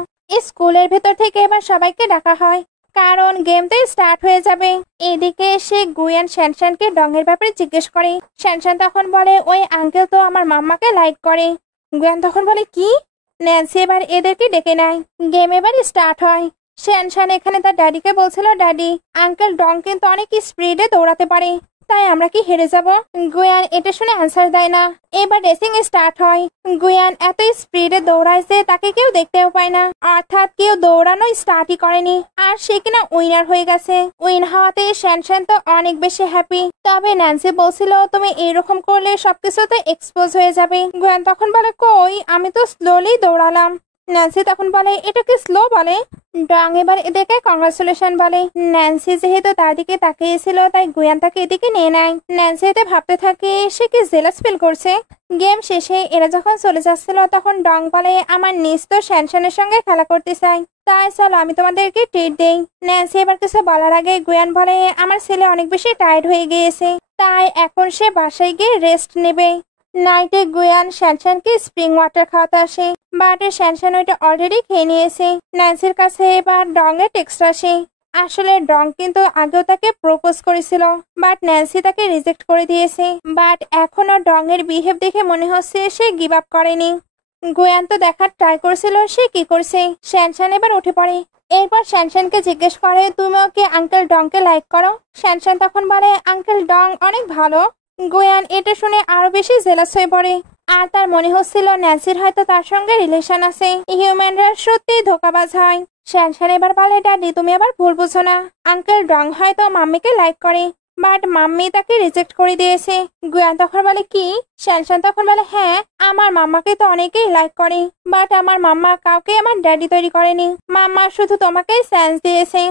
স্কুলের ভেতর থেকে এবার সবাইকে ডাকা হয়, কারণ গেমটা স্টার্ট হয়ে যাবে। এদিকে সে গুয়ান শ্যানশ্যানকে ডংয়ের ব্যাপারে জিজ্ঞেস করে। শ্যানশ্যান তখন বলে, ওই আঙ্কেল তো আমার মাম্মাকে লাইক করে। গুয়ান তখন বলে, কি? ন্যান্সি এবার এদেরকে ডেকে নেয়। গেম এবার স্টার্ট হয়। শ্যানশ্যান এখানে তার ড্যাডিকে বলছিল, ড্যাডি, আঙ্কেল ডং কিন্তু অনেক স্পিডে দৌড়াতে পারে, তাই আমরা কি হেরে যাব? গুয়ান এটা শুনে অ্যান্সার দেয় না। এবার রেসিং স্টার্ট হয়। গুয়ান এত স্পিডে দৌড়ায় যে তাকে কেউ দেখতেও পায় না, অর্থাৎ কেউ দৌড়ানো স্টার্টই করেনি, আর সে কিনা উইনার হয়ে গেছে। উইন হওয়াতে শ্যানশ্যান তো অনেক বেশি হ্যাপি। তবে ন্যান্সি বলছিল, তুমি এইরকম করলে সবকিছুতে এক্সপোজ হয়ে যাবে। গুয়ান তখন বলে, কই, আমি তো স্লোলি দৌড়ালাম। ন্যান্সি তখন বলে, এটাকে স্লো বলে? ডং এবার এদেরকে কংগ্রাচুলেশন বলে। ন্যান্সি যেহেতু তার দিকে তাকিয়েছিল তাই গুয়ান তাকে এদিকে নিয়ে নেয়। ন্যান্সি এতে ভাবতে থাকে সে কি জেলাস ফিল করছে। গেম শেষে এরা যখন চলে যাচ্ছিল তখন ডং বলে, আমার নিজ তো শ্যানশ্যানের সঙ্গে খেলা করতে চাই, তাই চলো আমি তোমাদেরকে ট্রিট দেই। ন্যান্সি এবার কিছু বলার আগে গুয়ান বলে, আমার ছেলে অনেক বেশি টায়ার্ড হয়ে গিয়েছে, তাই এখন সে বাসায় গিয়ে রেস্ট নেবে। নাইটে গুয়ান শ্যানশ্যানকে স্প্রিং ওয়াটার খাওয়াতে আসে, বাট শ্যানশ্যান ওইটা অলরেডি খেয়ে নিয়েছে। ন্যান্সির কাছে এবার ডং এর টেক্সট আসে। আসলে ডং কিন্তু আগেও তাকে প্রপোজ করেছিল, বাট ন্যান্সি তাকে রিজেক্ট করে দিয়েছে। বাট এখনো ডং এর বিহেভ দেখে মনে হচ্ছে সে গিভ আপ করেনি। গুয়ান তো দেখার ট্রাই করছিল সে কি করছে। শ্যানশ্যান এবার উঠে পড়ে। এরপর শ্যানশ্যানকে জিজ্ঞেস করে, তুমিও কি আঙ্কেল ডংকে লাইক করো? শ্যানশ্যান তখন বলে, আঙ্কেল ডং অনেক ভালো। গুয়ান এটা শুনে আরো বেশি জেলাস হয়ে পড়ে, আর তার মনে হচ্ছিল ন্যান্সির হয়তো তার সঙ্গে রিলেশন আছে। হিউম্যানরা সত্যি ধোকাবাজ হয়। শ্যানশ্যান এবার বলে, ড্যাডি তুমি আবার ভুল বুঝো না, আঙ্কেল ডং হয়তো মাম্মিকে লাইক করে, বাট মাম্মি তাকে রিজেক্ট করে দিয়েছে। গুয়ান তখন বলে, কি? শ্যানশ্যান তখন বলে, হ্যাঁ, আমার মাম্মাকে তো অনেকেই লাইক করে, বাট আমার মাম্মা কাউকে আমার ড্যাডি তৈরি করেনি, মাম্মা শুধু তোমাকেই চান্স দিয়েছে।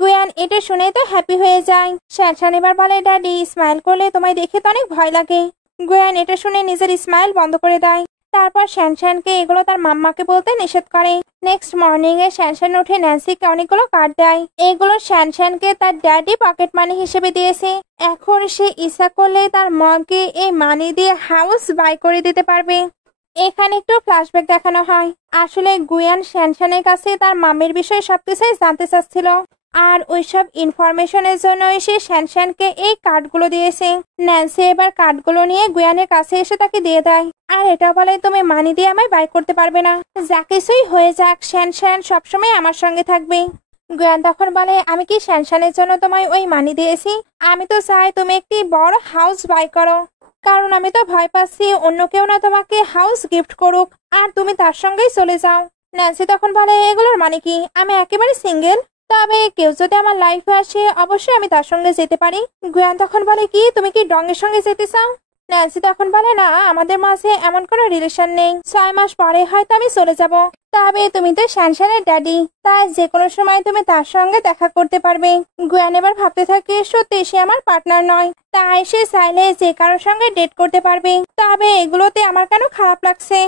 গুয়ান এটা শুনে তো হ্যাপি হয়ে যায়। শ্যানশ্যান এবার বলে, ড্যাডি স্মাইল করলে তোমায় দেখে তো অনেক ভয় লাগে। গুয়ান এটা শুনে নিজের স্মাইল বন্ধ করে দেয়। তারপর শ্যানশ্যানকে এগুলো তার মাম্মাকে বলতে নিষেধ করে। নেক্সট মর্নিং এ শ্যানশ্যান উঠে ন্যান্সিকে অনেকগুলো কার্ড দেয়। এগুলো শ্যানশ্যানকে তার ড্যাডি পকেট মানি হিসেবে দিয়েছে। এখন সে ইচ্ছা করলে তার মমকে এই মানি দিয়ে হাউস বাই করে দিতে পারবে। এখানে একটু ফ্ল্যাশব্যাক দেখানো হয়। আসলে গুয়ান শ্যানশ্যানের কাছে তার মামির বিষয়ে সবকিছুই জানতে চাচ্ছিল, আর ওইসব ইনফরমেশনের জন্য সে শ্যানশ্যানকে এই কার্ডগুলো দিয়েছে। ন্যান্সি এবার কার্ডগুলো নিয়ে গুয়ানের কাছে এসে তাকে দিয়ে দেয়, আর এটা বলে, তুমি মানি দিয়ে আমায় বাই করতে পারবে না, যা কিছুই হয়ে যাক শ্যানশ্যান সবসময় আমার সঙ্গে থাকবে। গুয়ান তখন বলে, আমি কি শ্যানশ্যানের জন্য তোমায় ওই মানি দিয়েছি? আমি তো চাই তুমি একটি বড় হাউস বাই করো, কারণ আমি তো ভয় পাচ্ছি অন্য কেউ না তোমাকে হাউস গিফট করুক আর তুমি তার সঙ্গেই চলে যাও। ন্যান্সি তখন বলে, এগুলোর মানে কি? আমি একেবারে সিঙ্গেল, তবে কেউ যদি আমার লাইফে আসে অবশ্যই আমি তার সঙ্গে যেতে পারি। গুয়ান তখন বলে, কি তুমি কি ডংয়ের সঙ্গে যেতে চাও? ন্যান্সি তখন বলে, না, আমাদের মাঝে এমন কোনো রিলেশন নেই, 6 মাস পরে হয়তো আমি চলে যাব। তবে তুমি তো শ্যানশ্যানের ড্যাডি, তাই যে কোনো সময় তুমি তার সঙ্গে দেখা করতে পারবে। গুয়ান এবার ভাবতে থাকে, সত্যি সে আমার পার্টনার নয়, তাই সে চাইলে যে কারোর সঙ্গে ডেট করতে পারবে। তবে এগুলোতে আমার কেন খারাপ লাগছে।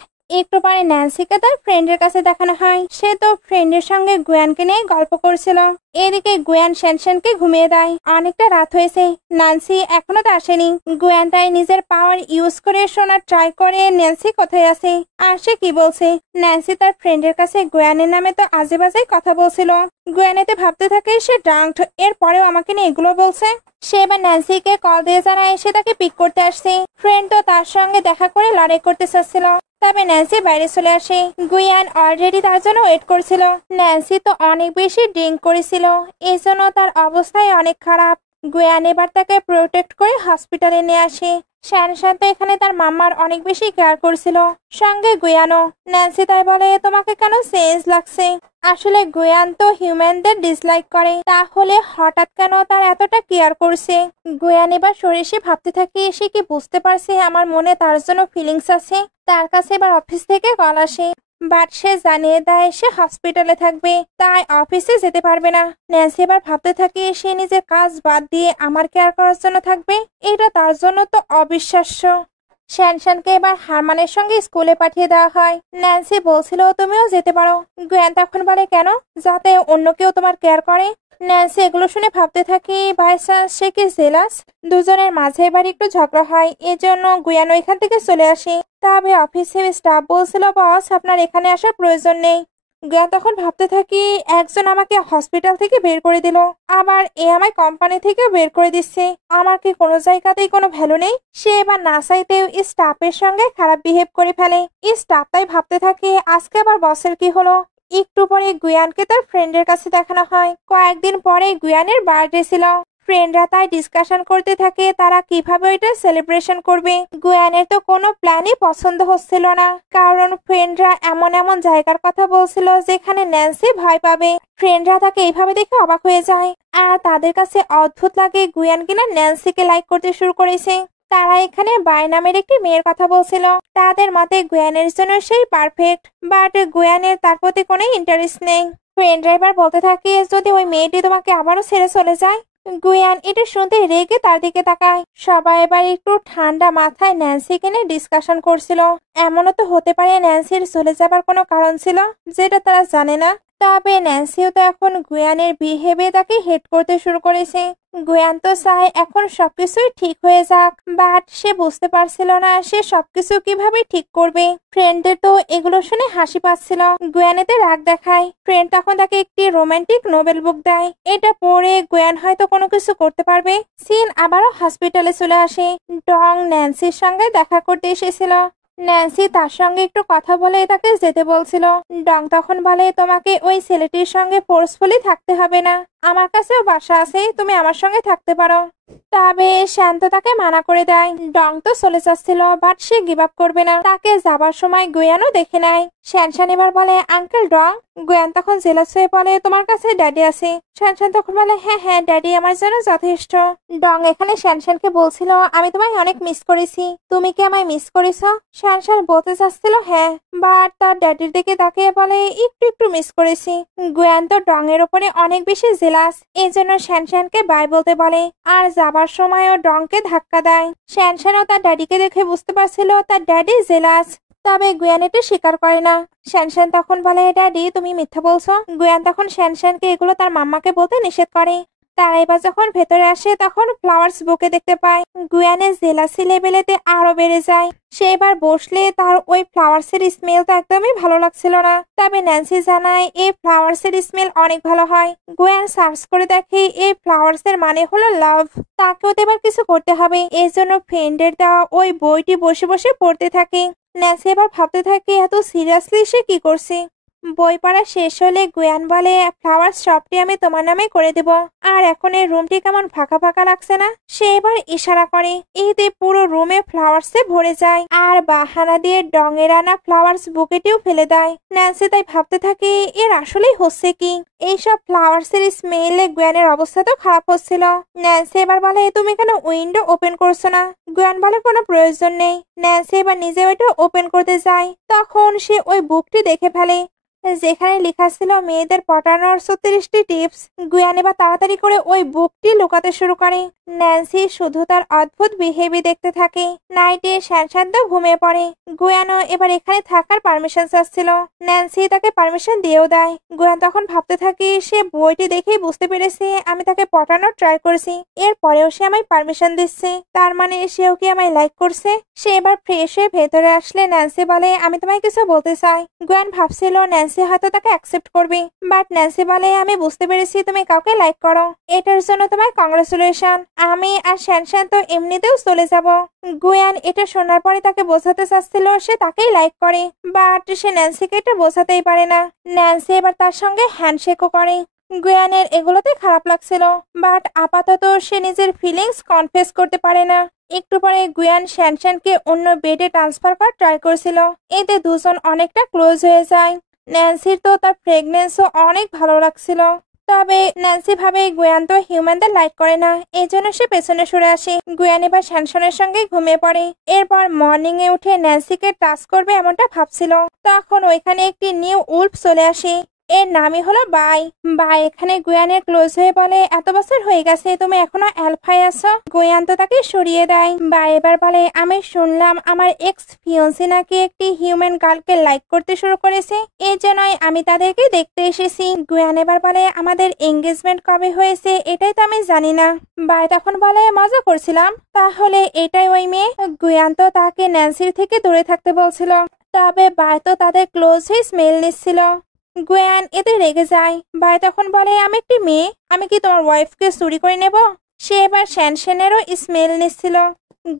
একটু পরে ন্যান্সিকে তার ফ্রেন্ডের কাছে দেখানো হয়। সে তো ফ্রেন্ডের সঙ্গে গুয়ানকে নিয়ে গল্প করছিল। এদিকে গুয়ান শ্যানশ্যানকে ঘুমিয়ে দেয়। অনেকটা রাত হয়েছে, ন্যান্সি এখনো তো আসেনি। গুয়ান তাই নিজের পাওয়ার ইউজ করে শোনার ট্রাই করে ন্যান্সি কোথায় আছে আর সে কি বলছে। ন্যান্সি তার ফ্রেন্ডের কাছে গুয়ানের নামে তো আজে বাজে কথা বলছিল। গুয়ান এতে ভাবতে থাকে সে ড্রাঙ্কড, এরপরেও আমাকে নিয়ে এগুলো বলছে। সে এবার ন্যান্সিকে কল দিয়ে জানায় সে তাকে পিক করতে আসছে। ফ্রেন্ড তো তার সঙ্গে দেখা করে লড়াই করতে চাচ্ছিল, তবে ন্যান্সি বাইরে চলে আসে। গুয়ান অলরেডি তার জন্য ওয়েট করছিল। ন্যান্সি তো অনেক বেশি ড্রিঙ্ক করেছিল, এই জন্য তার অবস্থায় অনেক খারাপ। গুয়ান এবার তাকে প্রোটেক্ট করে হসপিটালে নিয়ে আসে। শ্যানশ্যান তো এখানে তার মাম্মার অনেক বেশি কেয়ার করছিল, সঙ্গে গুয়ানও। ন্যান্সি তাই বলে, তোমাকে কেন চেঞ্জ লাগছে? আসলে গুয়ান তো হিউম্যানদের ডিসলাইক করে, তাহলে হঠাৎ কেন তার এতটা কেয়ার করছে? গুয়ান এবার সরে ভাবতে থাকে, সে কি বুঝতে পারছে আমার মনে তার জন্য ফিলিংস আছে? তার কাছে এবার অফিস থেকে কল আসে, বাট সে জানিয়ে দেয় সে হসপিটালে থাকবে, তাই অফিসে যেতে পারবে না। ন্যান্সি এবার ভাবতে থাকে সে নিজের কাজ বাদ দিয়ে আমার কেয়ার করার জন্য থাকবে, এটা তার জন্য তো অবিশ্বাস্য। শ্যানশ্যানকে এবার হারমানের সঙ্গে স্কুলে পাঠিয়ে দেওয়া হয়। ন্যান্সি বলছিল তুমিও যেতে পারো। গুয়ান তখন বলে, কেন? যাতে অন্য কেউ তোমার কেয়ার করে। ন্যান্সি এগুলো শুনে ভাবতে থাকি, বাই চান্স সে কি জেলাস? দুজনের মাঝে এবার একটু ঝগড়া হয়, এজন্য গুয়ান ওইখান থেকে চলে আসে। তবে অফিসে স্টাফ বলছিল, বস আপনার এখানে আসার প্রয়োজন নেই। গুয়ান তখন ভাবতে থাকি, একজন আমাকে হসপিটাল থেকে বের করে দিল, আবার এ আমায় কোম্পানি থেকে বের করে দিচ্ছে, আমার কি কোনো জায়গাতেই কোনো ভ্যালু নেই? সে এবার না চাইতেও স্টাফের সঙ্গে খারাপ বিহেভ করে ফেলে। স্টাফ তাই ভাবতে থাকে আজকে আবার বসের কি হলো। একটু পরে গুয়ানকে তার ফ্রেন্ডের কাছে দেখানো হয়। কয়েকদিন পরে গুয়ানের বার্থডে ছিল। ফ্রেন্ডরা তাই ডিসকাশন করতে থাকে তারা কিভাবে এটা সেলিব্রেশন করবে। গুয়ানের তো কোনো প্ল্যানই পছন্দ হচ্ছিল না, কারণ ফ্রেন্ডরা এমন এমন জায়গার কথা বলছিল যেখানে ন্যান্সি ভয় পাবে। ফ্রেন্ডরা তাকে এইভাবে দেখে অবাক হয়ে যায়, আর তাদের কাছে অদ্ভুত লাগে গুয়ান কিনা ন্যান্সিকে লাইক করতে শুরু করেছে। তারা এখানে বাই নামের একটি মেয়ের কথা বলছিল। তাদের মতে গুয়ানের জন্য সেই পারফেক্ট, বাট গুয়ানের তার প্রতি কোনো ইন্টারেস্ট নেই। ফ্রেন্ডরা এবার বলতে থাকে যদি ওই মেয়েটি তোমাকে আবারও ছেড়ে চলে যায়। গুয়ান এটা শুনতে রেগে তার দিকে তাকায়। সবাই এবার একটু ঠান্ডা মাথায় ন্যান্সিকে নিয়ে ডিসকাশন করছিল। এমনও তো হতে পারে ন্যান্সির চলে যাবার কোনো কারণ ছিল যেটা তারা জানে না। তবে ন্যান্সিও তো এখন গুয়ানের বিহেভে তাকে হেট করতে শুরু করেছে। গুয়ান তো চায় এখন সবকিছুই ঠিক হয়ে যাক, বাট সে বুঝতে পারছিল না সে সবকিছু কিভাবে ঠিক করবে। ফ্রেন্ডদের তো এগুলো শুনে হাসি পাচ্ছিল। গুয়ানেতে রাগ দেখায়। ফ্রেন্ড তখন তাকে একটি রোমান্টিক নোবেল বুক দেয়। এটা পড়ে গুয়ান হয়তো কোনো কিছু করতে পারবে। সিন আবারও হসপিটালে চলে আসে। ডং ন্যান্সির সঙ্গে দেখা করতে এসেছিল। ন্যান্সি তার সঙ্গে একটু কথা বলে তাকে যেতে বলছিল। ডং তখন বলে, তোমাকে ওই ছেলেটির সঙ্গে ফোর্সফুলি থাকতে হবে না, আমার কাছেও বাসা আছে, তুমি আমার সঙ্গে থাকতে পারো। তবে শান্ত তাকে মানা করে দেয়। ডং তো চলে যাচ্ছিল, বাট সে গিভ আপ করবে না। তাকে যাবার সময় গুয়ানও দেখে নেয়। শ্যানশ্যান এবার বলে, আঙ্কেল ডং। গুয়ান তখন জেলাস হয়ে বলে, তোমার কাছে ড্যাডি আছে? শ্যানশ্যান তখন বলে, হ্যাঁ হ্যাঁ, ড্যাডি আমার জন্য যথেষ্ট। ডং এখানে শ্যানশ্যানকে বলছিল, আমি তোমায় অনেক মিস করেছি, তুমি কি আমায় মিস করেছো? শ্যানশ্যান বলতে চাচ্ছিল হ্যাঁ, বাট তার ড্যাডির দিকে তাকিয়ে বলে, একটু একটু মিস করেছি। গুয়ান তো ডং এর উপরে অনেক বেশি জেলাস, এই জন্য শ্যানশ্যানকে বাই বলতে বলে, আর যাবার সময়ও ডংকে ধাক্কা দেয়। শ্যানশ্যানও তার ড্যাডিকে দেখে বুঝতে পারছিল তার ড্যাডি জেলাস, তবে গুয়ান এটা স্বীকার করে না। শ্যানশ্যান তখন বলে, ড্যাডি তুমি মিথ্যা বলছো। গুয়ান তখন শ্যানশ্যানকে এগুলো তার মাম্মাকে বলতে নিষেধ করে। তারা এবার যখন ভেতরে আসে তখন ফ্লাওয়ার্স বুকে দেখতে পায়। গুয়ানের জেলাসি লেভেলেতে আরো বেড়ে যায়। সে এবার বসলে তার ওই ফ্লাওয়ার্সের স্মেল তো একদমই ভালো লাগছিল না। তবে ন্যান্সি জানায় এই ফ্লাওয়ার্সের স্মেল অনেক ভালো হয়। গুয়ান সার্চ করে দেখে এই ফ্লাওয়ার্সের মানে হলো লাভ। তাকেও তো এবার কিছু করতে হবে, এই জন্য ফ্রেন্ডের দেওয়া ওই বইটি বসে বসে পড়তে থাকে। ন্যান্সি এবার ভাবতে থাকে এত সিরিয়াসলি সে কি করছে। বই পড়া শেষ হলে গুয়ান বলে, ফ্লাওয়ার শপটি আমি তোমার নামে করে দেব। আর এখন এই রুমটি কেমন ফাঁকা ফাঁকা লাগছে না? সে এবার ইশারা করে, এতে পুরো রুমে ফ্লাওয়ার্সে ভরে যায় আর বাহানা দিয়ে ডঙের আনা ফ্লাওয়ার্স বুকেটেও ফেলে দেয়। ন্যান্সি তাই ভাবতে থাকে এর আসলেই হচ্ছে কি। এইসব ফ্লাওয়ার্সের স্মেলে গুয়ানের অবস্থা তো খারাপ হচ্ছিল। ন্যান্সি এবার বলে, তুমি কেন উইন্ডো ওপেন করছো না? গুয়ান বলে, কোনো প্রয়োজন নেই। ন্যান্সি এবার নিজে ওইটা ওপেন করতে যায়, তখন সে ওই বুকটি দেখে ফেলে যেখানে লেখা ছিল মেয়েদের পটানোর 36টি টিপস। গুয়ান এবার তাড়াতাড়ি করে ওই বুকটি লুকাতে শুরু করে। ন্যান্সি শুধু তার অদ্ভুত বিহেভি দেখতে থাকে। নাইটে শান্ত ঘুমিয়ে পড়ে। গুয়ানও এবার এখানে থাকার পারমিশন চাচ্ছিল। ন্যান্সি তাকে পারমিশন দিয়েও দেয়। গুয়ান তখন ভাবতে থাকে সে বইটি দেখেই বুঝতে পেরেছে আমি তাকে পটানোর ট্রাই করেছি, এরপরেও সে আমায় পারমিশন দিচ্ছে, তার মানে সেও কি আমায় লাইক করছে। সে এবার ফ্রেশ হয়ে ভেতরে আসলে ন্যান্সি বলে, আমি তোমায় কিছু বলতে চাই। গুয়ান ভাবছিল ন্যান্সি হয়তো তাকে অ্যাকসেপ্ট করবে, বাট ন্যান্সি বলে, আমি বুঝতে পেরেছি তুমি কাউকে লাইক করো, এটার জন্য তোমার কংগ্রেচুলেশন। আমি আর শ্যান তো এমনিতেও চলে যাব। গুয়ান এটা শোনার পরে তাকে বোঝাতে চাচ্ছিল সে তাকেই লাইক করে, বাট সে ন্যান্সিকে এটা বোঝাতেই পারে না। ন্যান্সি এবার তার সঙ্গে হ্যান্ডশেকও করে। গুয়ানের এগুলোতে খারাপ লাগছিল, বাট আপাতত সে নিজের ফিলিংস কনফেস করতে পারে না। একটু পরে গুয়ান শ্যানকে অন্য বেডে ট্রান্সফার করার ট্রাই করছিল, এতে দুজন অনেকটা ক্লোজ হয়ে যায়। ন্যান্সির তো তার প্রেগনেন্সও অনেক ভালো লাগছিল, তবে ন্যান্সি ভাবে গুয়ান তো হিউম্যানদের লাইক করে না, এজন্য সে পেছনে সরে আসে। গুয়ান এবার শ্যানসনের সঙ্গে ঘুমিয়ে পড়ে। এরপর মর্নিং এ উঠে ন্যান্সিকে টাচ করবে এমনটা ভাবছিল, তখন ওইখানে একটি নিউ উল্ফ চলে আসে। এর নামই হলো বাই। বাই এখানে গুয়ানের ক্লোজ হয়ে বলে, এত বছর হয়ে গেছে তুমি এখনো অ্যালফায় আছো। গুয়ান তো তাকে সরিয়ে দেয়। বাই এবার বলে, আমি শুনলাম আমার এক্স ফিয়ন্সি নাকি একটি হিউম্যান গার্লকে লাইক করতে শুরু করেছে, এই জন্যই আমি তাদেরকে দেখতে এসেছি। গুয়ান এবার বলে, আমাদের এঙ্গেজমেন্ট কবে হয়েছে এটাই তো আমি জানি না। বাই তখন বলে, মজা করছিলাম। তাহলে এটাই ওই মেয়ে? গুয়ান তো তাকে ন্যান্সির থেকে দূরে থাকতে বলছিল, তবে বাই তো তাদের ক্লোজ হয়ে স্মেল নিচ্ছিল। গুয়ান এতে রেগে যায়। বাই তখন বলে, আমি একটি মেয়ে, আমি কি তোমার ওয়াইফকে চুরি করে নেব? সে এবার শ্যানসেনেরও স্মেল নিচ্ছিল।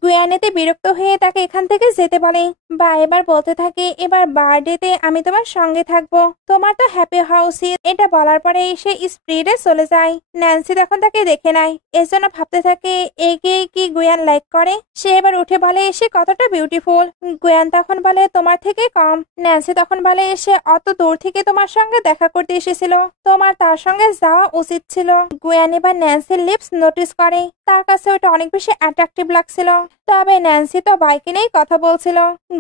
গুয়ান এতে বিরক্ত হয়ে তাকে এখান থেকে যেতে বলে। বা এবার বলতে থাকে, এবার বার্থডেতে আমি তোমার সঙ্গে থাকবো, তোমার তো হ্যাপি হওয়া উচিত। এটা বলার পরে সে স্পিডে চলে যায়। ন্যান্সি তখন তাকে দেখে নেয়, এজন্য ভাবতে থাকে একে কি গুয়ান লাইক করে। সে এবার উঠে বলে সে কতটা বিউটিফুল। গুয়ান তখন বলে, তোমার থেকে কম। ন্যান্সি তখন বলে, সে অত দূর থেকে তোমার সঙ্গে দেখা করতে এসেছিল, তোমার তার সঙ্গে যাওয়া উচিত ছিল। গুয়ান এবার ন্যান্সির লিপস নোটিস করে, তার কাছে ওটা অনেক বেশি অ্যাট্রাকটিভ লাগছিল, তবে ন্যান্সি তো বাইকে নিয়েই কথা বলছিল।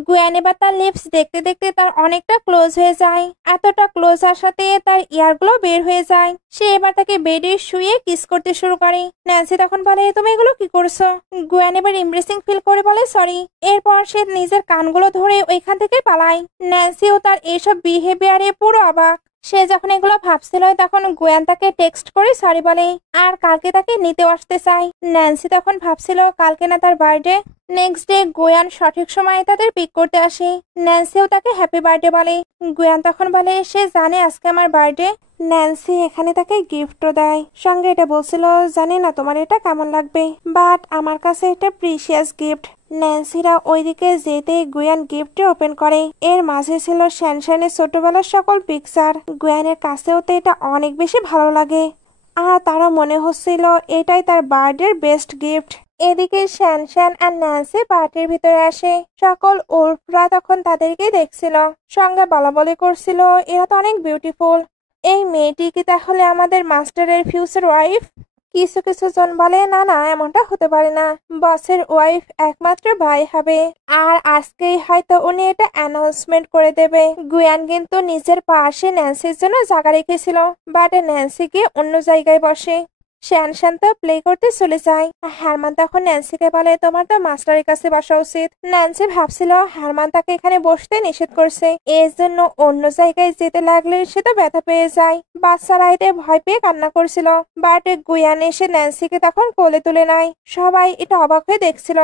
গুয়ান এবার তার লিপস দেখতে দেখতে তার অনেকটা ক্লোজ হয়ে যায়, এতটা ক্লোজ হওয়ার সাথে তার ইয়ারগুলো বের হয়ে যায়। সে এবার তাকে বেডে শুয়ে কিস করতে শুরু করে। ন্যান্সি তখন বলে, তুমি এগুলো কি করছো? গুয়ান এবার এমব্রেসিং ফিল করে বলে, সরি। এরপর সে নিজের কানগুলো ধরে ওইখান থেকে পালায়। ন্যান্সিও তার এইসব বিহেভিয়ারে পুরো অবাক। সে যখন এগুলো ভাবছিল তখন গুয়ান তাকে টেক্সট করে সরি বলে আর কালকে তাকে নিতে আসতে চায়। ন্যান্সি তখন ভাবছিল কালকে না তার বার্থডে। নেক্সট ডে গুয়ান সঠিক সময়ে তাদের পিক করতে আসে। ন্যান্সিও তাকে হ্যাপি বার্থডে বলে। গুয়ান তখন বলে সে জানে আজকে আমার বার্থডে। ন্যান্সি এখানে তাকে গিফটও দেয়, সঙ্গে এটা বলছিল জানি না তোমার এটা কেমন লাগবে, বাট আমার কাছে এটা প্রিশিয়াস গিফট। ন্যান্সিরা ওইদিকে যেতে গুয়ান গিফটটি ওপেন করে। এর মাঝে ছিল শ্যানশানের ছোটবেলার সকল পিকচার। গুয়ানের কাছেও তো এটা অনেক বেশি ভালো লাগে, আর তারা মনে হচ্ছিল এটাই তার বার্থডের বেস্ট গিফট। এদিকে শ্যানশান আর ন্যান্সি পার্টির ভিতরে আসে। সকল উল্ফরা তখন তাদেরকে দেখছিল, সঙ্গে বলাবলি করছিল এরা তো অনেক বিউটিফুল। এই মেয়েটি কি তাহলে আমাদের মাস্টারের ফিউচার ওয়াইফ? কিছু কিছু জন বলে না না এমনটা হতে পারে না, বসের ওয়াইফ একমাত্র ভাই হবে, আর আজকেই হয়তো উনি এটা অ্যানাউন্সমেন্ট করে দেবে। গুয়ান কিন্তু নিজের পাশে ন্যান্সির জন্য জায়গা রেখেছিল, বাট ন্যান্সি গিয়ে অন্য জায়গায় বসে। শ্যানশান তো প্লে করতে চলে যায়। হারমান তখন ন্যান্সিকে বলে তোমার তো মাস্টারের কাছে বসা উচিত। ন্যান্সি ভাবছিল হারমান তাকে এখানে বসতে নিষেধ করছে, এর জন্য অন্য জায়গায় যেতে লাগলে সে তো ব্যথা পেয়ে যায়। বাচ্চারা এতে ভয় পেয়ে কান্না করছিল, বাট গুয়ান এসে ন্যান্সিকে তখন কোলে তুলে নেয়। সবাই এটা অবাক হয়ে দেখছিল।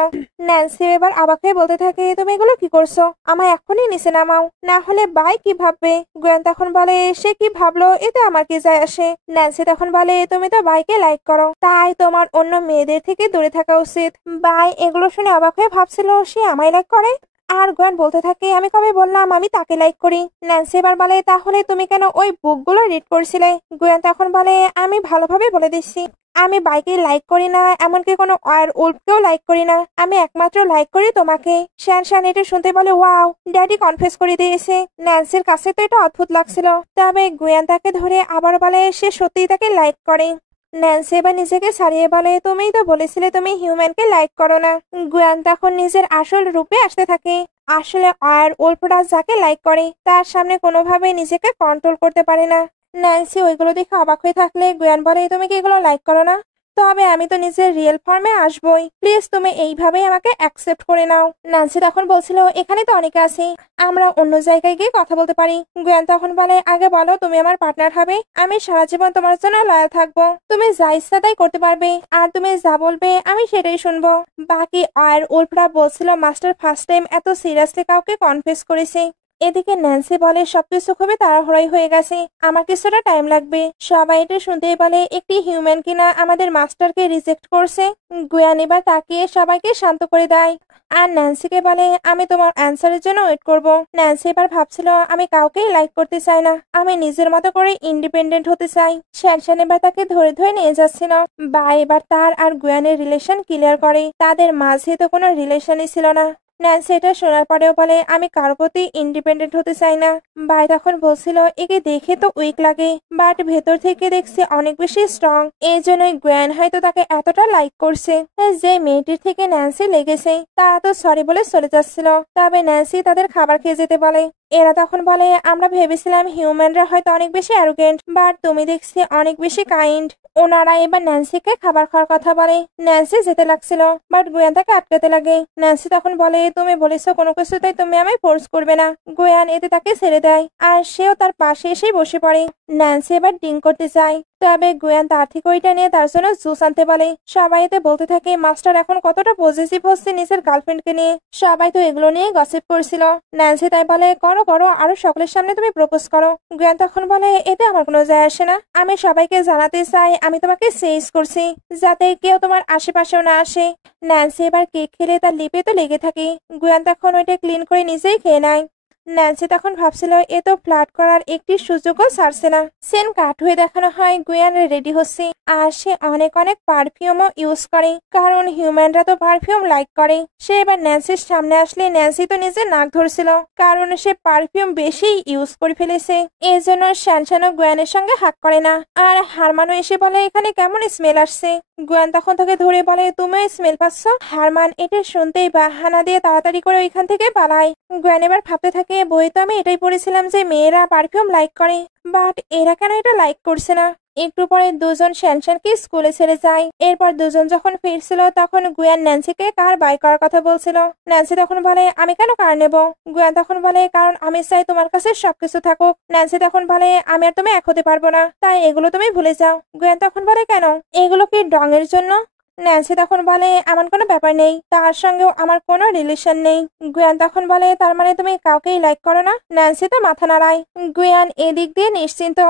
ন্যান্সি এবার অবাক হয়ে বলতে থাকে তুমি এগুলো কি করছো, আমায় এখনই নিচে নামাও, না হলে বাই কি ভাববে। গুয়ান তখন বলে সে কি ভাবলো এতে আমার কি যায় আসে। ন্যান্সি তখন বলে তুমি তো বাইকে লাইক করো, তাই তোমার অন্য মেয়েদের থেকে দূরে থাকা উচিত। বাই এগুলো শুনে অবাক হয়ে ভাবছিল সে আমায় লাইক করে। আর গোয়ান বলতে থাকে আমি কবে বললাম আমি তাকে লাইক করি। ন্যান্সি এবার বলে তাহলে তুমি কেন ওই বুকগুলো রিড করছিলে? গোয়ান তখন বলে আমি ভালোভাবে বলে দিচ্ছি, আমি বাইকে লাইক করি না, এমনকি কোনো ওয়ার উল্ফকেও লাইক করি না, আমি একমাত্র লাইক করি তোমাকে। শ্যান এটা শুনতে বলে ওয়াও, ড্যাডি কনফেস করে দিয়েছে। ন্যান্সির কাছে তো এটা অদ্ভুত লাগছিল, তবে গুয়ান তাকে ধরে আবার বলে সে সত্যিই তাকে লাইক করে। ন্যান্সি এবার নিজেকে ছাড়িয়ে বলে তুমিই তো বলেছিলে তুমি হিউম্যানকে লাইক করো না। গুয়ান তখন নিজের আসল রূপে আসতে থাকে। আসলে ওয়ার উল্ফরা যাকে লাইক করে তার সামনে কোনোভাবেই নিজেকে কন্ট্রোল করতে পারে না। ন্যান্সি ওইগুলো দেখে অবাক হয়ে থাকলে গুয়ান বলে তুমি কি এগুলো লাইক করো না? তবে আমি তো নিজের রিয়েল ফর্মে আসবই, প্লিজ তুমি এইভাবেই আমাকে অ্যাকসেপ্ট করে নাও। ন্যান্সি তখন বলছিল এখানে তো অনেকে আছে, আমরা অন্য জায়গায় গিয়ে কথা বলতে পারি। গুয়ান তখন বলে আগে বলো তুমি আমার পার্টনার হবে, আমি সারা জীবন তোমার জন্য লয়াল থাকবো, তুমি যা ইচ্ছা তাই করতে পারবে, আর তুমি যা বলবে আমি সেটাই শুনবো। বাকি আর উল্ফরা বলছিল মাস্টার ফার্স্ট টাইম এত সিরিয়াসলি কাউকে কনফেস করেছে। এদিকে ন্যান্সি বলে সবকিছু খুবই তাড়াহুড়াই হয়ে গেছে, আমার কিছুটা টাইম লাগবে। সবাই এটা শুনতেই বলে একটি হিউম্যান কিনা আমাদের মাস্টারকে রিজেক্ট করছে। গুয়ান এবার তাকিয়ে সবাইকে শান্ত করে দেয় আর ন্যান্সিকে বলে আমি তোমার অ্যান্সারের জন্য ওয়েট করব। ন্যান্সি এবার ভাবছিল আমি কাউকেই লাইক করতে চাই না, আমি নিজের মতো করে ইন্ডিপেন্ডেন্ট হতে চাই। শ্যান এবার তাকে ধরে ধরে নিয়ে যাচ্ছিল। বা এবার তার আর গুয়ানের রিলেশন ক্লিয়ার করে, তাদের মাঝে তো কোনো রিলেশনই ছিল না। ন্যান্সি এটা শোনার পরেও বলে আমি কারো প্রতি ইন্ডিপেন্ডেন্ট হতে চাই না। ভাই তখন বলছিল একে দেখে তো উইক লাগে, বাট ভেতর থেকে দেখছি অনেক বেশি স্ট্রং, এই জন্যই গ্র্যান হয়তো তাকে এতটা লাইক করছে। যে মেয়েটির থেকে ন্যান্সি লেগেছে তারা তো সরি বলে চলে যাচ্ছিল, তবে ন্যান্সি তাদের খাবার খেয়ে যেতে বলে। এরা তখন বলে আমরা ভেবেছিলাম হিউম্যানরা হয়তো অনেক বেশি অ্যারোগেন্ট, বাট তুমি দেখছি অনেক বেশি কাইন্ড। ওনারা এবার ন্যান্সিকে খাবার খাওয়ার কথা বলে। ন্যান্সি যেতে লাগছিল, বাট গুয়ান তাকে আটকাতে লাগে। ন্যান্সি তখন বলে তুমি বলেছো কোনো কিছুতেই তুমি আমায় ফোর্স করবে না। গুয়ান এতে তাকে ছেড়ে দেয় আর সেও তার পাশে এসে বসে পড়ে। ন্যান্সি এবার ড্রিঙ্ক করতে চায়, তবে গুয়ান তার থেকে ওইটা নিয়ে তার জন্য জুস আনতে বলে। সবাই এতে বলতে থাকে মাস্টার এখন কতটা পজিটিভ হচ্ছে নিজের গার্লফ্রেন্ডকে নিয়ে, সবাই তো এগুলো নিয়ে গসিপ করছিল। ন্যান্সি তাই বলে করো করো, আরো সকলের সামনে তুমি প্রপোজ করো। গুয়ান তখন বলে এতে আমার কোনো যায় আসে না, আমি সবাইকে জানাতে চাই আমি তোমাকে চেজ করছি, যাতে কেউ তোমার আশেপাশেও না আসে। ন্যান্সি এবার কেক খেলে তার লিপে তো লেগে থাকে। গুয়ান তখন ওইটা ক্লিন করে নিজেই খেয়ে নেয়। ন্যান্সি তখন ভাবছিল এ তো ফ্লার্ট করার একটি সুযোগও ছাড়ছে না। সেন কাট হয়ে দেখানো হয় গুয়ান রেডি হচ্ছে, আর সে অনেক অনেক পারফিউমও ইউজ করে, কারণ হিউম্যানরা তো পারফিউম লাইক করে। সে এবার ন্যান্সির সামনে আসলে ন্যান্সি তো নিজে নাক ধরছিল, কারণ সে পারফিউম বেশি ইউজ করে ফেলেছে। এই জন্য শ্যানশ্যানও গুয়ানের সঙ্গে হাক করে না। আর হারমানও এসে বলে এখানে কেমন স্মেল আসছে। গুয়ান তখন তাকে ধরে বলে তুমি স্মেল পাচ্ছ? হারমান এটা শুনতেই বাহানা দিয়ে তাড়াতাড়ি করে ওইখান থেকে পালায়। গুয়ান এবার ভাবতে থাকে বই তো আমি এটাই পড়েছিলাম যে মেয়েরা পারফিউম লাইক করে, বাট এরা কেন এটা লাইক করছে না। একটু পরে দুজন শ্যানশ্যানকে স্কুলে ছেড়ে যায়। এরপর দুজন যখন ফিরছিল তখন গুয়ান ন্যান্সিকে কার বাই করার কথা বলছিল। ন্যান্সি তখন বলে আমি কেন কার নেব? গুয়ান তখন বলে কারণ আমি চাই তোমার কাছে সবকিছু থাকুক। ন্যান্সি তখন বলে আমি আর তুমি এক হতে পারবো না, তাই এগুলো তুমি ভুলে যাও। গুয়ান তখন বলে কেন, এগুলো কি ডঙের জন্য? ন্যান্সি তখন বলে এমন কোনো ব্যাপার নেই, তার সঙ্গেও আমার কোনো রিলেশন নেই। গুয়ান তখন বলে তার মানে তুমি কাউকেই লাইক করো না? ন্যান্সি তো মাথা নাড়ায়। গুয়ান এদিক দিয়ে নিশ্চিন্ত।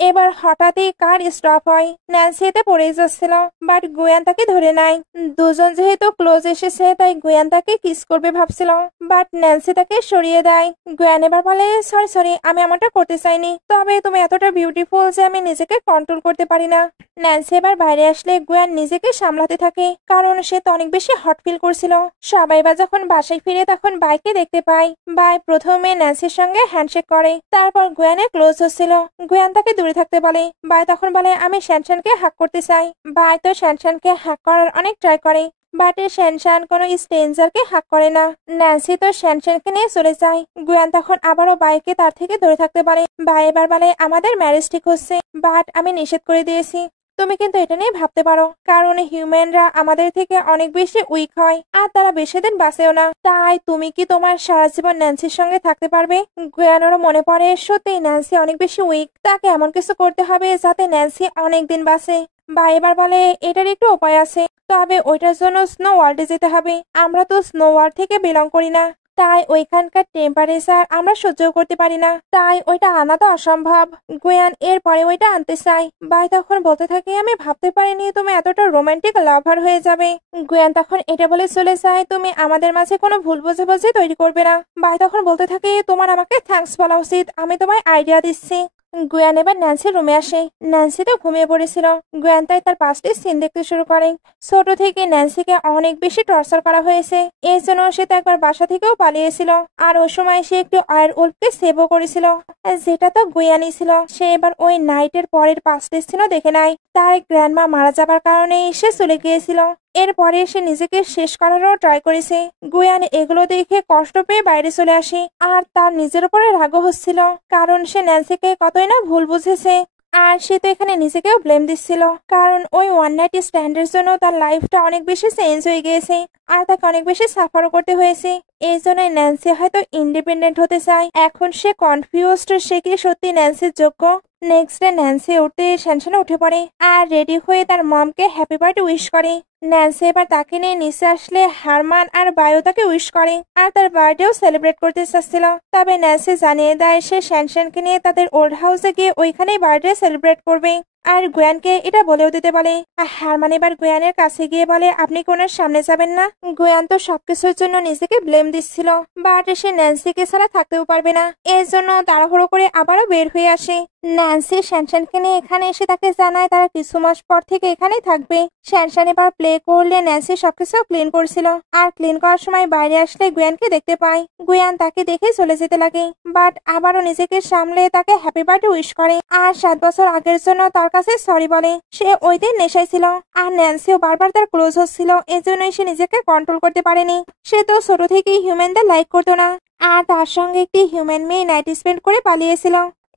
এবার হঠাৎই কার স্টপ হয়। ন্যান্সি এতে পড়েই যাচ্ছিল, বাট গুয়ান তাকে ধরে নেয়। দুজন যেহেতু ক্লোজ এসেছে তাই গুয়ান তাকে কিস করবে ভাবছিল, বাট ন্যান্সি তাকে সরিয়ে দেয়। গুয়ান এবার বলে সরি সরি, আমি আমারটা করতে চাইনি, তবে তুমি এতটা বিউটিফুল যে আমি নিজেকে কন্ট্রোল করতে পারি না। ন্যান্সি এবার বাইরে আসলে গুয়ান নিজেকে সামলাতে থাকে, কারণ সে তো অনেক বেশি হট ফিল করছিল। সবাই বা যখন বাসায় ফিরে তখন বাইকে দেখতে পায়। বাই প্রথমে ন্যান্সির সঙ্গে হ্যান্ডশেক করে, তারপর গুয়ানে ক্লোজ হচ্ছিল। গুয়ান তাকে দূরে থাকতে বলে। বাই তখন বলে আমি শ্যানশ্যানকে হ্যাক করতে চাই। বাই তো শ্যানশ্যানকে হ্যাক করার অনেক ট্রাই করে, বাট শ্যানশ্যান কোনো স্ট্রেঞ্জারকে হ্যাক করে না। ন্যান্সি তো শ্যানশ্যানকে নিয়ে চলে যায়। গুয়ান তখন আবারও বাইকে তার থেকে দূরে থাকতে পারে। বাই এবার বলে আমাদের ম্যারেজ ঠিক হচ্ছে, বাট আমি নিষেধ করে দিয়েছি, তুমি কিন্তু এটা নিয়ে ভাবতে পারো, কারণ হিউম্যানরা আমাদের থেকে অনেক বেশি উইক হয় আর তারা বেশি দিন বাঁচেও না। তাই তুমি কি তোমার সারা জীবন ন্যান্সির সঙ্গে থাকতে পারবে? গুয়ানেরও মনে পড়ে সত্যি ন্যান্সি অনেক বেশি উইক, তাকে এমন কিছু করতে হবে যাতে ন্যান্সি অনেক দিন বাঁচে। বা এবার বলে এটার একটু উপায় আছে, তবে ওইটার জন্য স্নো ওয়ার্ল্ডে যেতে হবে, আমরা তো স্নো ওয়ার্ল্ড থেকে বিলং করি না। তাই ওইখানকার টেম্পারেচার আমরা সহ্য করতে পারি না, তাই ওইটা আনা তো অসম্ভব। গুয়ান এরপরে ওইটা আনতে চাই। বাই তখন বলতে থাকে, আমি ভাবতে পারিনি তুমি এতটা রোমান্টিক লাভার হয়ে যাবে। গুয়ান তখন এটা বলে চলে যায়, তুমি আমাদের মাঝে কোনো ভুল বোঝাবুঝি তৈরি করবে না। বাই তখন বলতে থাকে, তোমার আমাকে থ্যাঙ্কস বলা উচিত, আমি তোমায় আইডিয়া দিচ্ছি। গুয়ান এবার ন্যান্সির রুমে আসে। ন্যান্সি তো ঘুমিয়ে পড়েছিল। গুয়ান তাই তার পাশটি সিন দেখতে শুরু করে। ছোট থেকে ন্যান্সিকে অনেক বেশি টর্চার করা হয়েছে, এই জন্য সে তো একবার বাসা থেকেও পালিয়েছিল। আর ওই সময় সে একটু আয়ার উল্ফকে সেভও করেছিল, যেটা তো গুয়ানই ছিল। সে এবার ওই নাইটের পরের 5টি সিনও দেখে নেয়। তার গ্র্যান্ডমা মারা যাবার কারণে সে চলে গিয়েছিল। এরপরে সে নিজেকে শেষ করারও ট্রাই করেছে। গুয়ান এগুলো দেখে কষ্ট পেয়ে বাইরে চলে আসে, আর তার নিজের উপরে রাগও হচ্ছিল, কারণ সে ন্যান্সিকে কতই না ভুল বুঝেছে। আর সে তো এখানে নিজেকেও ব্লেম দিচ্ছিল, কারণ ওই ওয়ান নাইট স্ট্যান্ডের জন্য তার লাইফটা অনেক বেশি চেঞ্জ হয়ে গিয়েছে, আর তাকে অনেক বেশি সাফারও করতে হয়েছে। এই জন্যই ন্যান্সি হয়তো ইন্ডিপেন্ডেন্ট হতে চায়। এখন সে কনফিউজড, সে কি সত্যি ন্যান্সির যোগ্য। নেক্সট ডে ন্যান্সি উঠতে টেনশনে উঠে পড়ে আর রেডি হয়ে তার মমকে হ্যাপি বার্থডে উইশ করে। ন্যান্সি এবার তাকে নিয়ে নিচে আসলে হারমান আর বায়ো তাকে উইশ করে আর তার বার্থডেও সেলিব্রেট করতে চাচ্ছিল। তবে ন্যান্সি জানিয়ে দেয় সে শ্যানশ্যানকে নিয়ে তাদের ওল্ড হাউসে গিয়ে ওইখানেই বার্থডে সেলিব্রেট করবে। আর গুয়ানকে এটা বলেও দিতে বলে। আর হারমান এবার গুয়ানের কাছে গিয়ে বলে, আপনি কি ওনার সামনে যাবেন না? গুয়ান তো সবকিছুর জন্য নিজেকে ব্লেম দিচ্ছিল, বাট সে ন্যান্সিকে ছাড়া থাকতেও পারবে না। এর জন্য তাড়াহুড়ো করে আবারও বের হয়ে আসে। ন্যান্সি শ্যানশ্যানকে নিয়ে এখানে এসে তাকে জানায় তারা কিছু মাস পর থেকে এখানেই থাকবে। শ্যানশ্যান এবার প্লে করলে ন্যান্সি সবকিছু ক্লিন করছিল, আর ক্লিন করার সময় বাইরে আসলে গুয়ানকে দেখতে পায়। গুয়ান তাকে দেখে চলে যেতে লাগে, বাট আবারও নিজেকে সামলে তাকে হ্যাপি বার্থডে উইশ করে আর 7 বছর আগের জন্য তার কাছে সরি বলে। সে ওই দিন নেশায় ছিল, আর ন্যান্সিও বারবার তার ক্লোজ হচ্ছিল, এজন্যই সে নিজেকে কন্ট্রোল করতে পারেনি। সে তো ছোট থেকেই হিউম্যানদের লাইক করতো না, আর তার সঙ্গে একটি হিউম্যান মেয়ে নাইট স্পেন্ড করে পালিয়েছিল।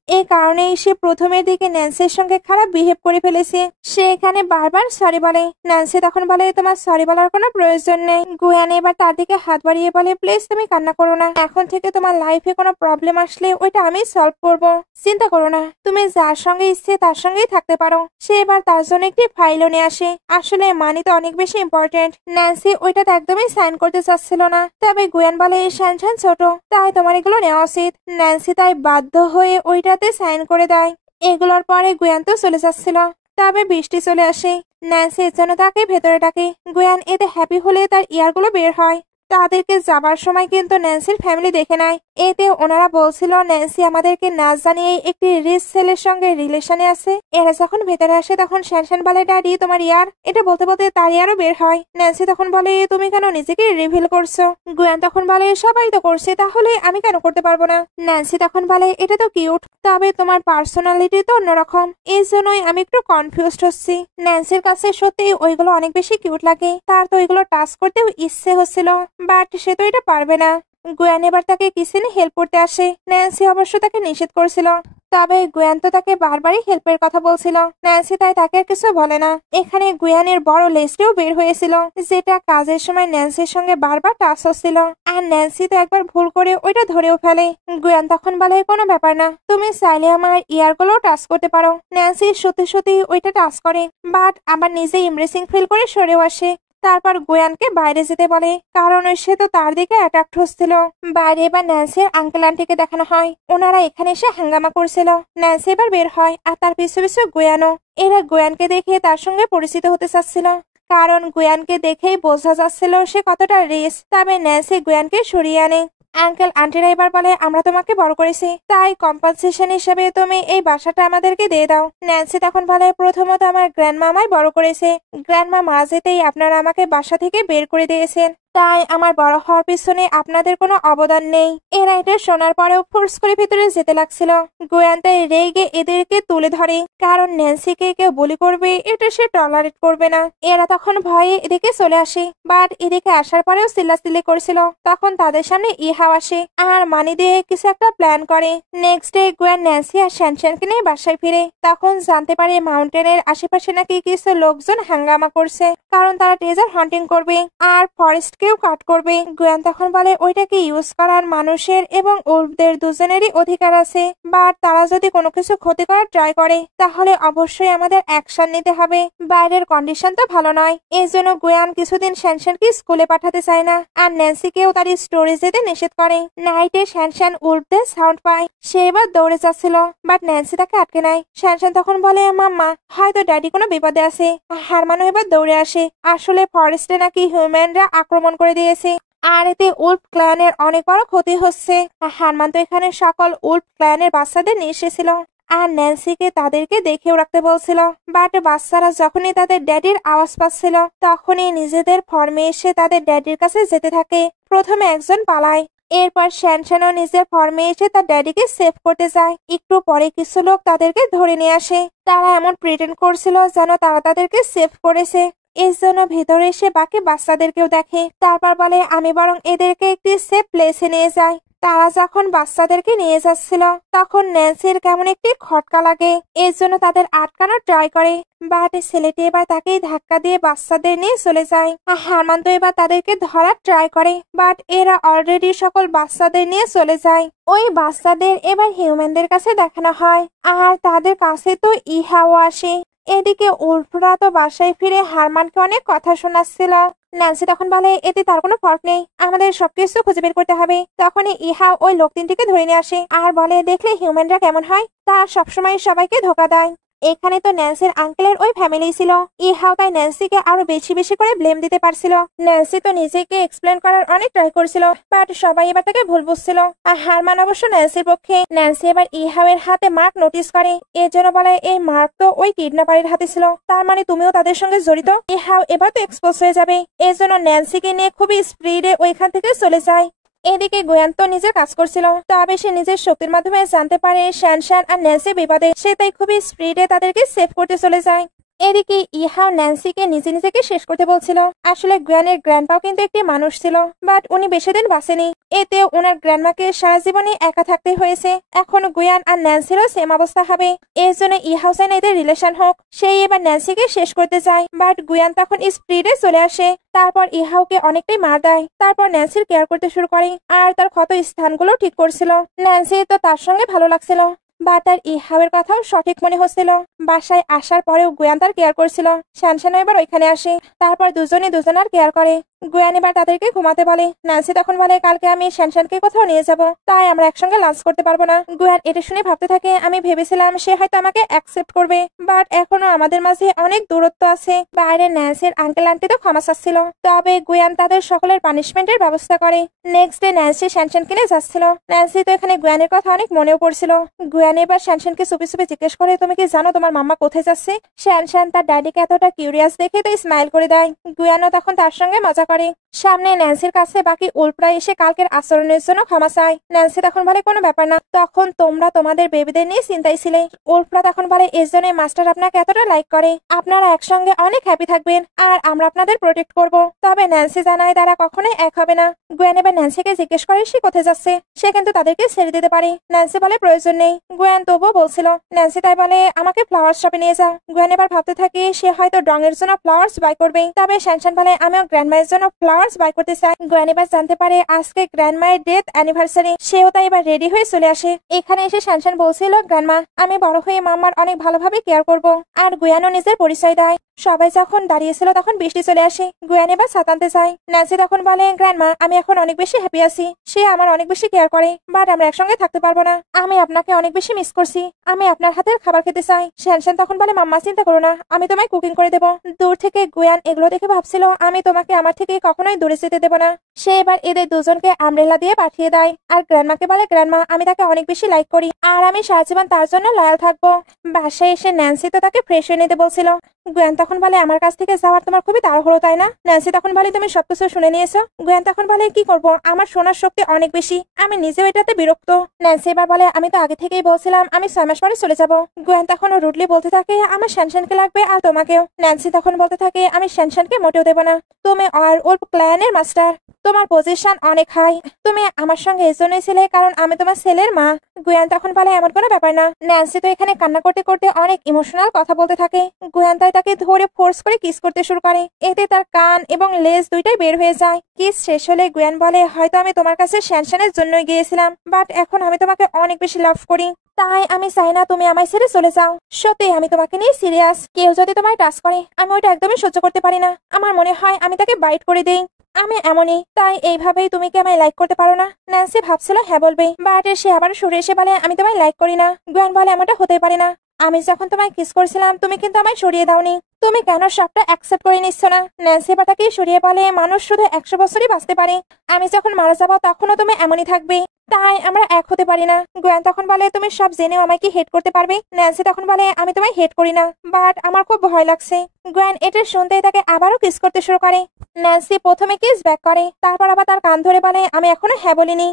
এই কারণেই সে প্রথমের দিকে ন্যান্সির সঙ্গে খারাপ বিহেভ করে ফেলেছে। সে এখানে বারবার সরি বলে। ন্যান্সি তখন বলে, তোমার সরি বলার কোনো প্রয়োজন নেই। গুয়ান এবার তার দিকে হাত বাড়িয়ে বলে, প্লিজ তুমি কান্না করো না, এখন থেকে তোমার লাইফে কোনো প্রবলেম আসলে ওইটা আমি সলভ করব, চিন্তা করো না, তুমি যার সঙ্গে ইচ্ছে তার সঙ্গেই থাকতে পারো। সে এবার তার জন্য একটি ফাইলও নিয়ে আসে। আসলে মানি তো অনেক বেশি ইম্পর্টেন্ট। ন্যান্সি ওইটাতে একদমই সাইন করতে চাচ্ছিল না, তবে গুয়ান বলে, শ্যানশ্যান ছোট, তাই তোমার এগুলো নেওয়া উচিত। ন্যান্সি তাই বাধ্য হয়ে ওইটাতে সাইন করে দেয়। এগুলোর পরে গুয়ান তো চলে যাচ্ছিল, তবে বৃষ্টি চলে আসে। ন্যান্সি এর জন্য তাকে ভেতরে ডাকে। গুয়ান এতে হ্যাপি হলে তার ইয়ারগুলো বের হয়। তাদেরকে যাবার সময় কিন্তু ন্যান্সির ফ্যামিলি দেখে নেয়। এতে ওনারা বলছিল ন্যান্সি আমাদেরকে না জানিয়ে একটি রিচ ছেলের সঙ্গে রিলেশনে আছে। এরা যখন ভেতরে আসে তখন শ্যানশ্যান বলে, ড্যাডি তোমার ইয়ার। এটা বলতে বলতে তার ইয়ারও বের হয়। ন্যান্সি তখন বলে, তুমি কেন নিজেকে রিভিল করছো? গুয়ান তখন বলে, সবাই তো করছে, তাহলে আমি কেন করতে পারবো না? ন্যান্সি তখন বলে, এটা তো কিউট, তবে তোমার পার্সোনালিটি তো অন্যরকম, এই জন্যই আমি একটু কনফিউজড হচ্ছি। ন্যান্সির কাছে সত্যি ওইগুলো অনেক বেশি কিউট লাগে, তার তো ওইগুলো টাচ করতেও ইচ্ছে হচ্ছিল, বাট সে তো এটা পারবে না। গুয়ান এবার তাকে কিসিনে হেল্প করতে আসে। ন্যান্সি অবশ্য তাকে নিষেধ করেছিল, তবে গুয়ান তো তাকে বারবারই হেল্পের কথা বলছিল। ন্যান্সি তাই তাকে কিছু বলে না। এখানে গুয়ানের বড় লেস্টেও বের হয়েছিল, যেটা কাজের সময় ন্যান্সির সঙ্গে বারবার টাচ হচ্ছিল, আর ন্যান্সি তো একবার ভুল করে ওইটা ধরেও ফেলে। গুয়ান তখন বলে, কোনো ব্যাপার না, তুমি চাইলে আমার ইয়ারগুলো টাচ করতে পারো। ন্যান্সি সত্যি সত্যি ওইটা টাচ করে, বাট আবার নিজে ইমপ্রেসিং ফিল করে সরেও আসে। তারপর গুয়ানকে বাইরে যেতে বলে, কারণ সে তো তার দিকে অ্যাট্রাক্ট হচ্ছিল। বাইরে এবার ন্যান্সির আঙ্কেল আন্টিকে দেখানো হয়, ওনারা এখানে এসে হাঙ্গামা করছিল। ন্যান্সি এবার বের হয়, আর তার পিছু পিছু গুয়ানও। এরা গুয়ানকে দেখে তার সঙ্গে পরিচিত হতে চাচ্ছিল, কারণ গুয়ানকে দেখেই বোঝা যাচ্ছিল সে কতটা রিচ। তবে ন্যান্সি গুয়ানকে সরিয়ে আনে। আঙ্কেল আন্টিরা এবার বলে, আমরা তোমাকে বড় করেছি, তাই কম্পেনসেশন হিসেবে তুমি এই বাসাটা আমাদেরকে দিয়ে দাও। ন্যান্সি তখন বলে, প্রথমত আমার গ্র্যান্ডমা আমায় বড় করেছে, গ্র্যান্ডমা মারা যেতেই আপনারা আমাকে বাসা থেকে বের করে দিয়েছেন, তাই আমার বড় হওয়ার পিছনে আপনাদের কোনো অবদান নেই। এরা এটা শোনার পরেও ফোর্স করে ভিতরে যেতে লাগছিল। গুয়ান তাই রেগে এদেরকে তুলে ধরে, কারণ ন্যান্সিকে কেউ বুলি করবে এটা সে টলারেট করবে না। এরা তখন ভয়ে এদিকে চলে আসে, বাট এদিকে আসার পরেও চিল্লাচিল্লি করছিল। তখন তাদের সামনে ইহাও আসে, আর মানি দিয়ে কিছু একটা প্ল্যান করে। নেক্সট ডে গুয়ান ন্যান্সি আর শ্যানশ্যানকে নিয়ে বাসায় ফিরে। তখন জানতে পারে মাউন্টেনের আশেপাশে নাকি কিছু লোকজন হাঙ্গামা করছে, কারণ তারা ট্রেজার হান্টিং করবে আর ফরেস্টকে কেউ কাট করবে। গুয়ান তখন বলে ওইটাকে ইউজ করার মানুষের এবং উল্ফদের দুজনেরই অধিকার আছে, বাট তারা যদি কোনো কিছু ক্ষতি করার ট্রাই করে তাহলে অবশ্যই আমাদের অ্যাকশন নিতে হবে। বাইরের কন্ডিশন তো ভালো নয়, এই জন্য গুয়ান কিছুদিন শ্যানশ্যানকে স্কুলে পাঠাতে চায় না আর ন্যান্সিকেও তার স্টোরেজ যেতে নিষেধ করে। নাইটে শ্যানশ্যান উল্ফদের সাউন্ড পায়, সে এবার দৌড়ে যাচ্ছিল, বাট ন্যান্সি তাকে আটকে নেয়। শ্যানশ্যান তখন বলে মাম্মা হয়তো ড্যাডি কোনো বিপদে আছে। হারমানও এবার দৌড়ে আসে, আসলে ফরেস্টে নাকি হিউম্যানরা আক্রমণ করে দিয়েছে আর এতে উল্ফ ক্ল্যানের অনেক বড় ক্ষতি হচ্ছে। হারমান তো এখানে সকল উল্ফ ক্ল্যানের বাচ্চাদের নিয়ে এসেছিল আর ন্যান্সিকে তাদেরকে দেখেও রাখতে বলছিল, বাট বাচ্চারা যখনই তাদের ড্যাডির আওয়াজ পাচ্ছিল তখনই নিজেদের ফর্মে এসে তাদের ড্যাডির কাছে যেতে থাকে। প্রথমে একজন পালায়, এরপর শ্যানশ্যানও নিজের ফর্মে এসে তার ড্যাডিকে সেভ করতে যায়। একটু পরে কিছু লোক তাদেরকে ধরে নিয়ে আসে, তারা এমন প্রিটেন্ড করছিল যেন তারা তাদেরকে সেভ করেছে। এর জন্য ভেতরে এসে বাকি বাচ্চাদেরকেও দেখে, তারপর বলে আমি বরং এদেরকে একটি সেফ প্লেসে নিয়ে যাই। তারা যখন বাচ্চাদেরকে নিয়ে যাচ্ছিল তখন ন্যান্সির কেমন একটি খটকা লাগে, এর জন্য তাদের আটকানোর ট্রাই করে, বাট ছেলেটি এবার তাকে ধাক্কা দিয়ে বাচ্চাদের নিয়ে চলে যায়। হারমান তো এবার তাদেরকে ধরার ট্রাই করে, বাট এরা অলরেডি সকল বাচ্চাদের নিয়ে চলে যায়। ওই বাচ্চাদের এবার হিউম্যানদের কাছে দেখানো হয় আর তাদের কাছে তো ইহাও আসে। এদিকে উল্ফরা তো বাসায় ফিরে হারমানকে অনেক কথা শোনাচ্ছিল। ন্যান্সি তখন বলে এতে তার কোনো ফল্ট নেই, আমাদের সবকিছু খুঁজে বের করতে হবে। তখনই ইহা ওই লোক তিনটিকে ধরে নিয়ে আসে আর বলে দেখলে হিউম্যানরা কেমন হয়, তারা সবসময় সবাইকে ধোকা দেয়। এখানে তো ন্যান্সির আঙ্কেলের ওই ফ্যামিলি ছিল, ইহাও তাই ন্যান্সিকে আরো বেশি বেশি করে ব্লেম দিতে পারছিল। ন্যান্সি তো নিজেকে এক্সপ্লেন করার অনেক ট্রাই করছিল, বাট সবাই এবার তাকে ভুল বুঝছিল আর হারমান অবশ্য ন্যান্সির পক্ষে। ন্যান্সি এবার ইহাওয়ের হাতে মার্ক নোটিস করে, এর জন্য বলে এই মার্ক তো ওই কিডন্যাপারের হাতে ছিল, তার মানে তুমিও তাদের সঙ্গে জড়িত। ইহাও এবার তো এক্সপোজ হয়ে যাবে, এর জন্য ন্যান্সিকে নিয়ে খুবই স্পিডে ওইখান থেকে চলে যায়। এদিকে গোয়ান তো নিজের কাজ করছিল, তবে সে নিজের শক্তির মাধ্যমে জানতে পারে শ্যানশ্যান আর ন্যান্সি বিপদে, সে তাই খুবই স্পিডে তাদেরকে সেভ করতে চলে যায়। এদিকে ইহাও ন্যান্সিকে নিজেকে শেষ করতে বলছিল। আসলে গুয়ানের গ্র্যান্ডপাও কিন্তু একটি মানুষ ছিল, বাট উনি বেশি দিন বাঁচেনি, এতে ওনার গ্র্যান্ডমাকে সারা জীবনে একা থাকতে হয়েছে। এখন গুয়ান আর ন্যান্সিরও সেম অবস্থা হবে, এর জন্য ইহাও চায় না এদের রিলেশন হোক। সেই এবার ন্যান্সিকে শেষ করতে যায়, বাট গুয়ান তখন স্পিডে চলে আসে, তারপর ইহাওকে অনেকটাই মার দেয়। তারপর ন্যান্সির কেয়ার করতে শুরু করে আর তার ক্ষত স্থানগুলো ঠিক করছিল। ন্যান্সি তো তার সঙ্গে ভালো লাগছিল, বা তার ইহাওয়ের কথাও সঠিক মনে হচ্ছিল। বাসায় আসার পরেও গুয়ান তার কেয়ার করছিল। শ্যানশ্যানও এবার ওইখানে আসে, তারপর দুজনে দুজনার কেয়ার করে। গুয়ান এবার তাদেরকে ঘুমাতে বলে। ন্যান্সি তখন বলে কালকে আমি শ্যানশ্যানকে কোথাও নিয়ে যাব, তাই আমরা একসঙ্গে লাঞ্চ করতে পারবো না। গুয়ান এটা শুনে ভাবতে থাকে আমি ভেবেছিলাম সে হয়তো আমাকে অ্যাকসেপ্ট করবে, বাট এখনো আমাদের মাঝে অনেক দূরত্ব আছে। বাইরে ন্যান্সির আঙ্কেল আন্টি তো ক্ষমা চাচ্ছিল, তবে গুয়ান তাদের সকলের পানিশমেন্টের ব্যবস্থা করে। নেক্সট ডে ন্যান্সি শ্যানশ্যানকে নিয়ে যাচ্ছিল। ন্যান্সি তো এখানে গুয়ানের কথা অনেক মনেও পড়ছিল। গুয়ান এবার শ্যানশ্যানকে চুপি চুপি জিজ্ঞেস করে তুমি কি জানো তোমার মাম্মা কোথায় যাচ্ছে? শ্যানশ্যান তার ড্যাডিকে এতটা কিউরিয়াস দেখে তো স্মাইল করে দেয়। গুয়ানও তখন তার সঙ্গে মজা করে। সামনে ন্যান্সির কাছে বাকি উল্ফরা এসে কালকের আচরণের জন্য ক্ষমা চায়। ন্যান্সি তখন বলে কোনো ব্যাপার না, তখন তোমরা তোমাদের বেবিদের নিয়ে চিন্তায় ছিলে। উল্ফরা তখন বলে এর জন্য মাস্টার আপনাকে এতটা লাইক করে, আপনারা একসঙ্গে অনেক হ্যাপি থাকবেন আর আমরা আপনাদের প্রোটেক্ট করব। তবে ন্যান্সি জানায় তারা কখনোই এক হবে না। গুয়ান এবার ন্যান্সিকে জিজ্ঞেস করে সে কোথায় যাচ্ছে, সে কিন্তু তাদেরকে ছেড়ে দিতে পারে। ন্যান্সি বলে প্রয়োজন নেই। গুয়ান তবুও বলছিল। ন্যান্সি তাই বলে আমাকে ফ্লাওয়ার শপে নিয়ে যাও। গুয়ান এবার ভাবতে থাকে সে হয়তো ডং এর জন্য ফ্লাওয়ার্স বাই করবে, তবে শ্যানশ্যান বলে আমিও গ্র্যান্ডমায়ের জন্য ফ্লাওয়ার্স বাই করতে চাই। গুয়ান এবার জানতে পারে আজকে গ্র্যান্ডমায়ের ডেথ অ্যানিভার্সারি, সেও তাই এবার রেডি হয়ে চলে আসে। এখানে এসে শ্যানশ্যান বলছিল গ্র্যান্ডমা আমি বড় হয়ে মাম্মার অনেক ভালোভাবে কেয়ার করব। আর গুয়ানও নিজের পরিচয় দেয়। সবাই যখন দাঁড়িয়েছিল তখন বৃষ্টি চলে আসে। গুয়ান এবার ছাতা আনতে চায়। ন্যান্সি তখন বলে গ্র্যান্ডমা আমি এখন অনেক বেশি হ্যাপি আছি, সে আমার অনেক বেশি কেয়ার করে, বাট আমরা একসঙ্গে থাকতে পারবো না। আমি আপনাকে অনেক বেশি মিস করছি, আমি আপনার হাতের খাবার খেতে চাই। শ্যানশ্যান তখন বলে মাম্মা চিন্তা করো না, আমি তোমায় কুকিং করে দেবো। দূর থেকে গুয়ান এগুলো দেখে ভাবছিল আমি তোমাকে আমার থেকে কখনোই দূরে যেতে দেবো না। সে এবার এদের দুজনকে আমব্রেলা দিয়ে পাঠিয়ে দেয় আর গ্র্যান্ডমাকে বলে গ্র্যান্ডমা আমি তাকে অনেক বেশি লাইক করি আর আমি সারা জীবন তার জন্য লয়াল থাকবো। বাসায় এসে ন্যান্সি তো তাকে ফ্রেশ হয়ে নিতে বলছিল। গুয়ান তখন বলে আমার কাছ থেকে যাওয়ার তোমার খুবই তাড়াহুড়ো তাই না? ন্যান্সি তখন বলে তুমি সবকিছু শুনে নিয়েছো? গুয়ান তখন বলে কি করব, আমার শোনার শক্তি অনেক বেশি, আমি নিজেও এটাতে বিরক্ত। ন্যান্সি এবার বলে আমি তো আগে থেকেই বলছিলাম আমি 6 মাস পরে চলে যাব। গুয়ান তখন রুডলি বলতে থাকে আমার শ্যানশ্যানকে লাগবে আর তোমাকেও। ন্যান্সি তখন বলতে থাকে আমি শ্যানশ্যানকে মোটেও দেবো না, তুমি আর উল্ফ ক্ল্যানের মাস্টার, তোমার পজিশন অনেক হাই। তুমি আমার সঙ্গে এই জন্যই ছিলে কারণ আমি তোমার ছেলের মা। গুয়ান তখন বলে এমন কোনো ব্যাপার না। ন্যান্সি তো এখানে কান্না করতে করতে অনেক ইমোশনাল কথা বলতে থাকে। গুয়ান তাই তাকে ধরে ফোর্স করে কিস করতে শুরু করে। এতে তার কান এবং লেজ দুইটাই বের হয়ে যায়। কিস শেষ হলে গুয়ান বলে হয়তো আমি তোমার কাছে শ্যানশ্যানের জন্যই গিয়েছিলাম, বাট এখন আমি তোমাকে অনেক বেশি লাভ করি, তাই আমি চাই না তুমি আমায় ছেড়ে চলে যাও। সত্যি আমি তোমাকে নিয়ে সিরিয়াস। কেউ যদি তোমায় টাচ করে আমি ওইটা একদমই সহ্য করতে পারি না। আমার মনে হয় আমি তাকে বাইট করে দেই। আমি এমনই, তাই এইভাবেই তুমি কি আমায় লাইক করতে পারো না? ন্যান্সি ভাবছিল হ্যাঁ বলবে, বাট সে আবার সরে এসে বলে আমি তোমায় লাইক করি না। গুয়ান বলে এমনটা হতে পারে না। আমি যখন তোমায় কিস করছিলাম তুমি কিন্তু আমায় সরিয়ে দাওনি। তুমি কেন সবটা অ্যাকসেপ্ট করে নিচ্ছ না? ন্যান্সি এবার তাকে সরিয়ে বলে মানুষ শুধু 100 বছরই বাঁচতে পারে। আমি যখন মারা যাবো তখনও তুমি এমনই থাকবে, তাই আমরা এক হতে পারি না। গুয়ান তখন বলে তুমি সব জেনেও আমায় কি হেট করতে পারবে? ন্যান্সি তখন বলে আমি তোমায় হেট করি না, বাট আমার খুব ভয় লাগছে। গুয়ান এটা শুনতেই তাকে আবারও কিস করতে শুরু করে। ন্যান্সি প্রথমে কিস ব্যাক করে, তারপর আবার তার কান ধরে বলে আমি এখনো হ্যাঁ বলিনি।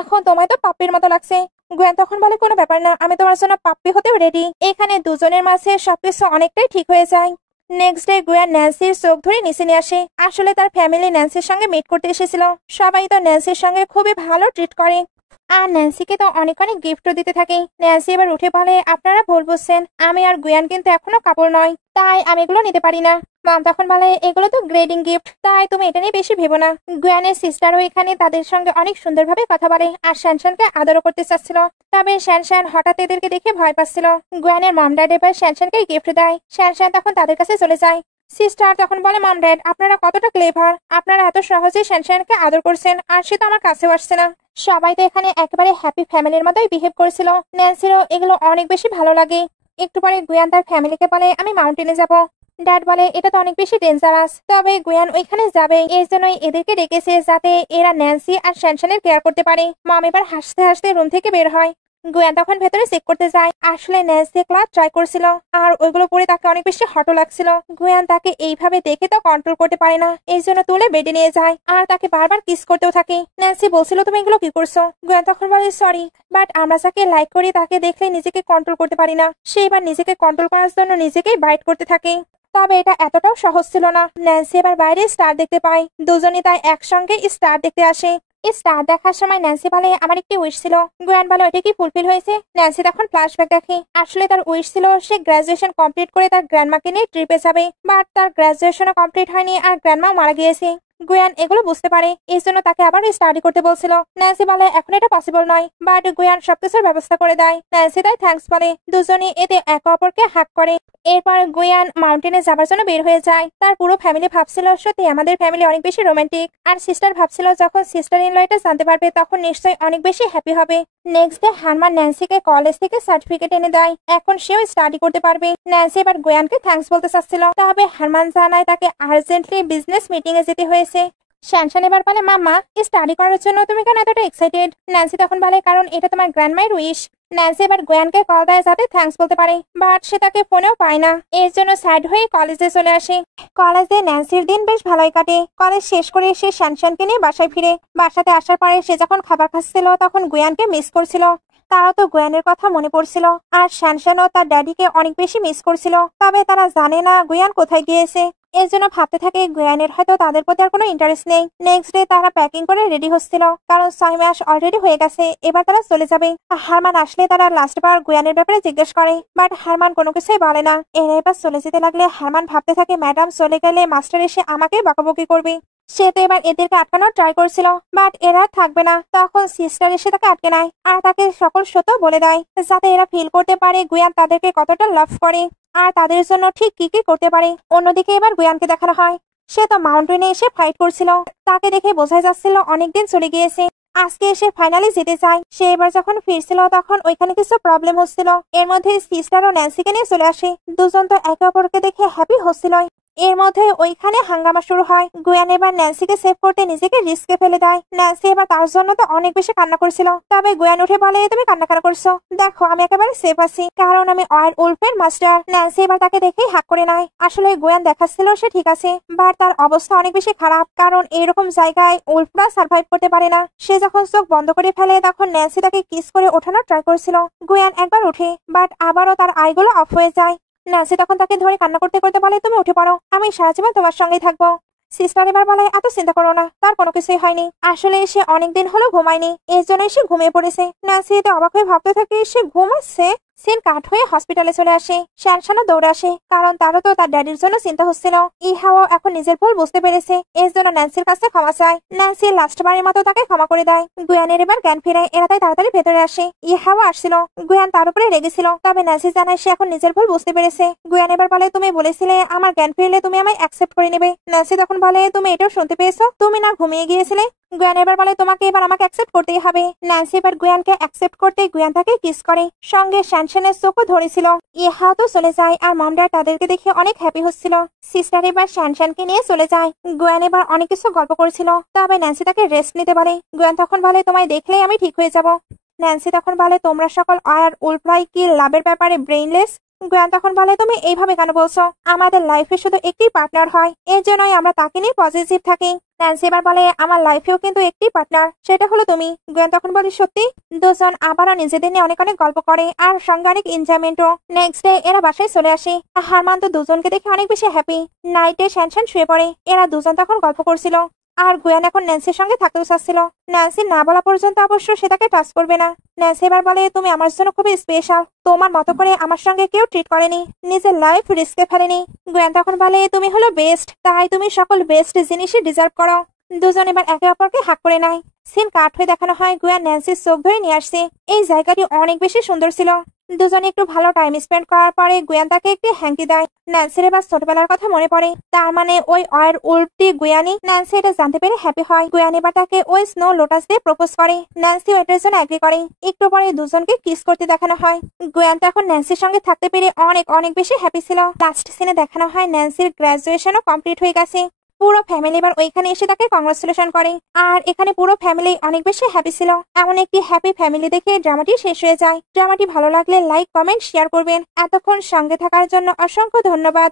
এখন তোমায় তো পাপ্পির মতো লাগছে। গুয়ান তখন বলে কোনো ব্যাপার না, আমি তোমার জন্য পাপ্পি হতেও রেডি। এখানে দুজনের মাঝে সবকিছু অনেকটাই ঠিক হয়ে যায়। নেক্সট ডে গুয়ান ন্যান্সির চোখ ধরে নিচে নিয়ে আসে। আসলে তার ফ্যামিলি ন্যান্সির সঙ্গে মিট করতে এসেছিল। সবাই তো ন্যান্সির সঙ্গে খুবই ভালো ট্রিট করে, আর ন্যান্সিকে তো অনেক অনেক গিফটও দিতে থাকে। ন্যান্সি এবার উঠে বলে আপনারা ভুল বুঝছেন, আমি আর গুয়ান কিন্তু এখনো কাপড় নয়, তাই আমি এগুলো নিতে পারি না। মম তখন বলে এগুলো তো গ্রেডিং গিফট, তাই তুমি এটা নিয়ে বেশি ভেবো না। গুয়ানের সিস্টারও এখানে তাদের সঙ্গে অনেক সুন্দরভাবে কথা বলে আর শ্যানশ্যানকে আদরও করতে চাচ্ছিল। তবে শ্যানশ্যান হঠাৎ এদেরকে দেখে ভয় পাচ্ছিল। গুয়ানের মম ড্যাড এবার শ্যানশ্যানকে গিফট দেয়। শ্যানশ্যান তখন তাদের কাছে চলে যায়। সিস্টার তখন বলে মম ড্যাড আপনারা কতটা ক্লেভার, আপনারা এত সহজে শ্যানশ্যানকে আদর করছেন, আর সে তো আমার কাছেও আসছে না। সবাই তো এখানে একেবারে হ্যাপি ফ্যামিলির মতোই বিহেভ করেছিল। ন্যান্সিরও এগুলো অনেক বেশি ভালো লাগে। একটু পরে গুয়ান তার ফ্যামিলিকে বলে আমি মাউন্টেনে যাব। ড্যাড বলে এটা তো অনেক বেশি ডেঞ্জারাস, তবে গুয়ান ওইখানে যাবে এই জন্যই এদেরকে ডেকেছে যাতে এরা ন্যান্সি আর শ্যানশ্যানের কেয়ার করতে পারে। মম এবার হাসতে হাসতে রুম থেকে বের হয়। গুয়ান তখন ভেতরে চেক করতে যায়। আসলে ন্যান্সি ক্লাস ট্রাই করছিল আর ওইগুলো পরে তাকে অনেক বেশি হটও লাগছিল। গুয়ান তাকে এইভাবে দেখে তো কন্ট্রোল করতে পারে না, এই জন্য তুলে বেডে নিয়ে যায় আর তাকে বারবার কিস করতেও থাকে। ন্যান্সি বলছিল তুমি এগুলো কি করছো? গুয়ান তখন বলে সরি, বাট আমরা যাকে লাইক করি তাকে দেখলে নিজেকে কন্ট্রোল করতে পারি না। সে এবার নিজেকে কন্ট্রোল করার জন্য নিজেকেই বাইট করতে থাকে। তবে এটা এতটাও সহজ ছিল না। ন্যান্সি এবার বাইরে স্টার দেখতে পায়। দুজনই তাই একসঙ্গে স্টার দেখতে আসে। স্টার দেখার সময় ন্যান্সি বলে আমার একটি উইশ ছিল। গুয়ান বলে ওইটা কি ফুলফিল হয়েছে? ন্যান্সি তখন ফ্ল্যাশব্যাক দেখে। আসলে তার উইশ ছিল সে গ্রাজুয়েশন কমপ্লিট করে তার গ্র্যান্ডমাকে নিয়ে ট্রিপে যাবে, বাট তার গ্রাজুয়েশনও কমপ্লিট হয়নি আর গ্র্যান্ডমাও মারা গিয়েছে। গুয়ান এগুলো বুঝতে পারে, এই জন্য তাকে আবার স্টাডি করতে বলছিল। ন্যান্সি বলে এখন এটা পসিবল নয়, বাট গুয়ান সবকিছুর ব্যবস্থা করে দেয়। ন্যান্সি তাই থ্যাঙ্কস বলে। দুজনই এতে একে অপরকে হাক করে। এরপর গুয়ান মাউন্টেনে যাবার জন্য বের হয়ে যায়। তার পুরো ফ্যামিলি ভাবছিল সত্যি আমাদের ফ্যামিলি অনেক বেশি রোমান্টিক, আর সিস্টার ভাবছিল যখন সিস্টার ইন ল এটা জানতে পারবে তখন নিশ্চয়ই অনেক বেশি হ্যাপি হবে। নেক্সট ডে হারমান ন্যান্সিকে কলেজ থেকে সার্টিফিকেট এনে দেয়, এখন সেও স্টাডি করতে পারবে। ন্যান্সি এবার গুয়ানকে থ্যাঙ্কস বলতে চাচ্ছিল, তবে হারমান জানায় তাকে আর্জেন্টলি বিজনেস মিটিং এ যেতে হয়েছে। শ্যানশ্যান এবার বলে মাম্মা স্টাডি করার জন্য তুমি কেন এতটা এক্সাইটেড? ন্যান্সি তখন বলে কারণ এটা তোমার গ্র্যান্ডমায়ের উইশ। ন্যান্সি এবার গুয়ানকে কল দেয় যাতে থ্যাঙ্কস বলতে পারে, বাট সে তাকে ফোনেও পায় না। এর জন্য স্যাড হয়ে কলেজে চলে আসে। কলেজে ন্যান্সির দিন বেশ ভালোই কাটে। কলেজ শেষ করে সে শ্যানশ্যানকে নিয়ে বাসায় ফিরে। বাসাতে আসার পরে সে যখন খাবার খাচ্ছিল তখন গুয়ানকে মিস করছিল। তারা তো গুয়ানের কথা মনে পড়ছিল, আর শ্যানশ্যানও তার ড্যাডিকে অনেক বেশি মিস করছিল। তবে তারা জানে না গুয়ান কোথায় গিয়েছে। এর জন্য ভাবতে থাকে গুয়ানের হয়তো তাদের প্রতি আর কোনো ইন্টারেস্ট নেই। নেক্সট ডে তারা প্যাকিং করে রেডি হচ্ছিল, কারণ 6 মাস অলরেডি হয়ে গেছে, এবার তারা চলে যাবে। হারমান আসলে তারা লাস্ট বার গুয়ানের ব্যাপারে জিজ্ঞেস করে, বাট হারমান কোনো কিছুই বলে না। এরা এবার চলে যেতে লাগলে হারমান ভাবতে থাকে ম্যাডাম চলে গেলে মাস্টার এসে আমাকে বকাবকি করবে। সে তো এবার এদেরকে আটকানোর ট্রাই করছিল, বাট এরা থাকবে না। তখন সিস্টার এসে তাকে আটকে নেয় আর তাকে সকল সত্য বলে দেয়, যাতে এরা ফিল করতে পারে গুয়ান তাদেরকে কতটা লাভ করে আর তাদের জন্য ঠিক কি কি করতে পারে। অন্যদিকে এবার গুয়ানকে দেখানো হয় সে তো মাউন্টেনে এসে ফাইট করছিল। তাকে দেখে বোঝাই যাচ্ছিল অনেকদিন চলে গিয়েছে, আজকে এসে ফাইনালি যেতে চায়। সে এবার যখন ফিরছিল তখন ওইখানে কিছু প্রবলেম হচ্ছিল। এর মধ্যে সিস্টার ও ন্যান্সিকে নিয়ে চলে আসে। দুজন তো একে অপরকে দেখে হ্যাপি হচ্ছিল। এর মধ্যে ওইখানে হাঙ্গামা শুরু হয়। গুয়ান এবার ন্যান্সিকে সেভ করতে নিজেকে রিস্কে ফেলে দেয়। ন্যান্সি এবার তার জন্য তো অনেক বেশি কান্না করছিল, তবে গুয়ান উঠে বলে তুমি কান্না কেন করছো? দেখো আমি একেবারে সেফ আছি, কারণ আমি অয়েল উলফের মাস্টার। ন্যান্সি এবার তাকে দেখেই হাক করে নেয়। আসলে গুয়ান দেখাচ্ছিল সে ঠিক আছে, বাট তার অবস্থা অনেক বেশি খারাপ, কারণ এরকম জায়গায় উলফরা সার্ভাইভ করতে পারে না। সে যখন চোখ বন্ধ করে ফেলে তখন ন্যান্সি তাকে কিস করে ওঠানোর ট্রাই করছিল। গুয়ান একবার উঠে, বাট আবারও তার আইগুলো অফ হয়ে যায়। ন্যান্সি তখন তাকে ধরে কান্না করতে করতে বলে তুমি উঠে পড়ো, আমি সারা জীবন তোমার সঙ্গেই থাকবো। সিস্টার এবার বলে এত চিন্তা করো না, তার কোনো কিছুই হয়নি। আসলে সে অনেকদিন হলো ঘুমায়নি, এর জন্য সে ঘুমিয়ে পড়েছে। ন্যান্সি এতে অবাক হয়ে ভাবতে থাকে সে ঘুমাচ্ছে। সিন কাট হয়ে হসপিটালে চলে আসে। শ্যানশানও দৌড়ে আসে, কারণ তারও তো তার ড্যাডির জন্য চিন্তা হচ্ছিল। ইহাও এখন নিজের ভুল বুঝতে পেরেছে, এর জন্য ন্যান্সির কাছে ক্ষমা চায়। ন্যান্সি লাস্ট বারের মতো তাকে ক্ষমা করে দেয়। গুয়ানের এবার জ্ঞান ফিরায়, এরা তাই তাড়াতাড়ি ভেতরে আসে। ইহাও আসছিল। গুয়ান তার উপরে রেগেছিল, তবে ন্যান্সি জানায় সে এখন নিজের ভুল বুঝতে পেরেছে। গুয়ান এবার বলে তুমি বলেছিলে আমার জ্ঞান ফিরলে তুমি আমায় অ্যাকসেপ্ট করে নেবে। ন্যান্সি তখন বলে তুমি এটাও শুনতে পেয়েছো, তুমি না ঘুমিয়ে গিয়েছিলে? গুয়ান এবার বলে তোমাকে এবার আমাকে অ্যাকসেপ্ট করতেই হবে। ন্যান্সি এবার গুয়ানকে অ্যাকসেপ্ট করতে গুয়ান তাকে কিস করে, সঙ্গে শ্যানশানের চোখও ধরেছিল। ইহা তো চলে যায়, আর মমরা তাদেরকে দেখে অনেক হ্যাপি হচ্ছিল। সিস্টার এবার শ্যানশানকে নিয়ে চলে যায়। গুয়ান এবার অনেক কিছু গল্প করেছিল, তবে ন্যান্সি তাকে রেস্ট নিতে বলে। গুয়ান তখন বলে তোমায় দেখলেই আমি ঠিক হয়ে যাব। ন্যান্সি তখন বলে তোমরা সকল আর উলফ্রাই কি লাভের ব্যাপারে ব্রেইনলেস? গুয়ান তখন বলে তুমি এইভাবে কেন বলছো? আমাদের লাইফে শুধু একটি পার্টনার হয়, এর জন্যই আমরা তাকে নিয়ে পজিটিভ থাকি। ন্যান্সি এবার বলে আমার লাইফেও কিন্তু একটি পার্টনার, সেটা হলো তুমি। গুয়ান তখন বলে সত্যি? দুজন আবারও নিজেদের নিয়ে অনেক অনেক গল্প করে, আর সঙ্গে অনেক এনজয়মেন্টও। নেক্সট ডে এরা বাসায় চলে আসে। হারমান তো দুজনকে দেখে অনেক বেশি হ্যাপি। নাইটে শ্যানশান শুয়ে পড়ে, এরা দুজন তখন গল্প করছিল। আর গুয়ান এখন ন্যান্সির সঙ্গে থাকতেও চাচ্ছিল। ন্যান্সি না বলা পর্যন্ত অবশ্য সে তাকে টাচ করবে না। ন্যান্সি এবার বলে তুমি আমার জন্য খুবই স্পেশাল, তোমার মতো করে আমার সঙ্গে কেউ ট্রিট করেনি, নিজের লাইফ রিস্কে ফেলেনি। গুয়ান তখন বলে তুমি হলো বেস্ট, তাই তুমি সকল বেস্ট জিনিসই ডিজার্ভ করো। দুজন এবার একে অপরকে হাত করে নেয়। সিন কাট হয়ে দেখানো হয় গুয়ান ন্যান্সির চোখ ধরে নিয়ে আসছে। এই জায়গাটি অনেক বেশি সুন্দর ছিল। দুজনে একটু ভালো টাইম স্পেন্ড করার পরে গুয়ান তাকে একটি হ্যাঙ্কি দেয়। ন্যান্সির এবার ছোটবেলার কথা মনে পড়ে, তার মানে ওই অয়ের উল্পটি গুয়ানি। ন্যান্সি এটা জানতে পেরে হ্যাপি হয়। গুয়ান এবার তাকে ওই স্নো লোটাস দিয়ে প্রপোজ করে। ন্যান্সিও এটার জন্য এগ্রি করে। একটু পরে দুজনকে কিস করতে দেখানো হয়। গুয়ান তখন ন্যান্সির সঙ্গে থাকতে পেরে অনেক অনেক বেশি হ্যাপি ছিল। লাস্ট সিনে দেখানো হয় ন্যান্সির গ্রাজুয়েশনও কমপ্লিট হয়ে গেছে। পুরো ফ্যামিলি এবার ওইখানে এসে তাকে কংগ্রাচুলেশন করে, আর এখানে পুরো ফ্যামিলি অনেক বেশি হ্যাপি ছিল। এমন একটি হ্যাপি ফ্যামিলি দেখে ড্রামাটি শেষ হয়ে যায়। ড্রামাটি ভালো লাগলে লাইক কমেন্ট শেয়ার করবেন। এতক্ষণ সঙ্গে থাকার জন্য অসংখ্য ধন্যবাদ।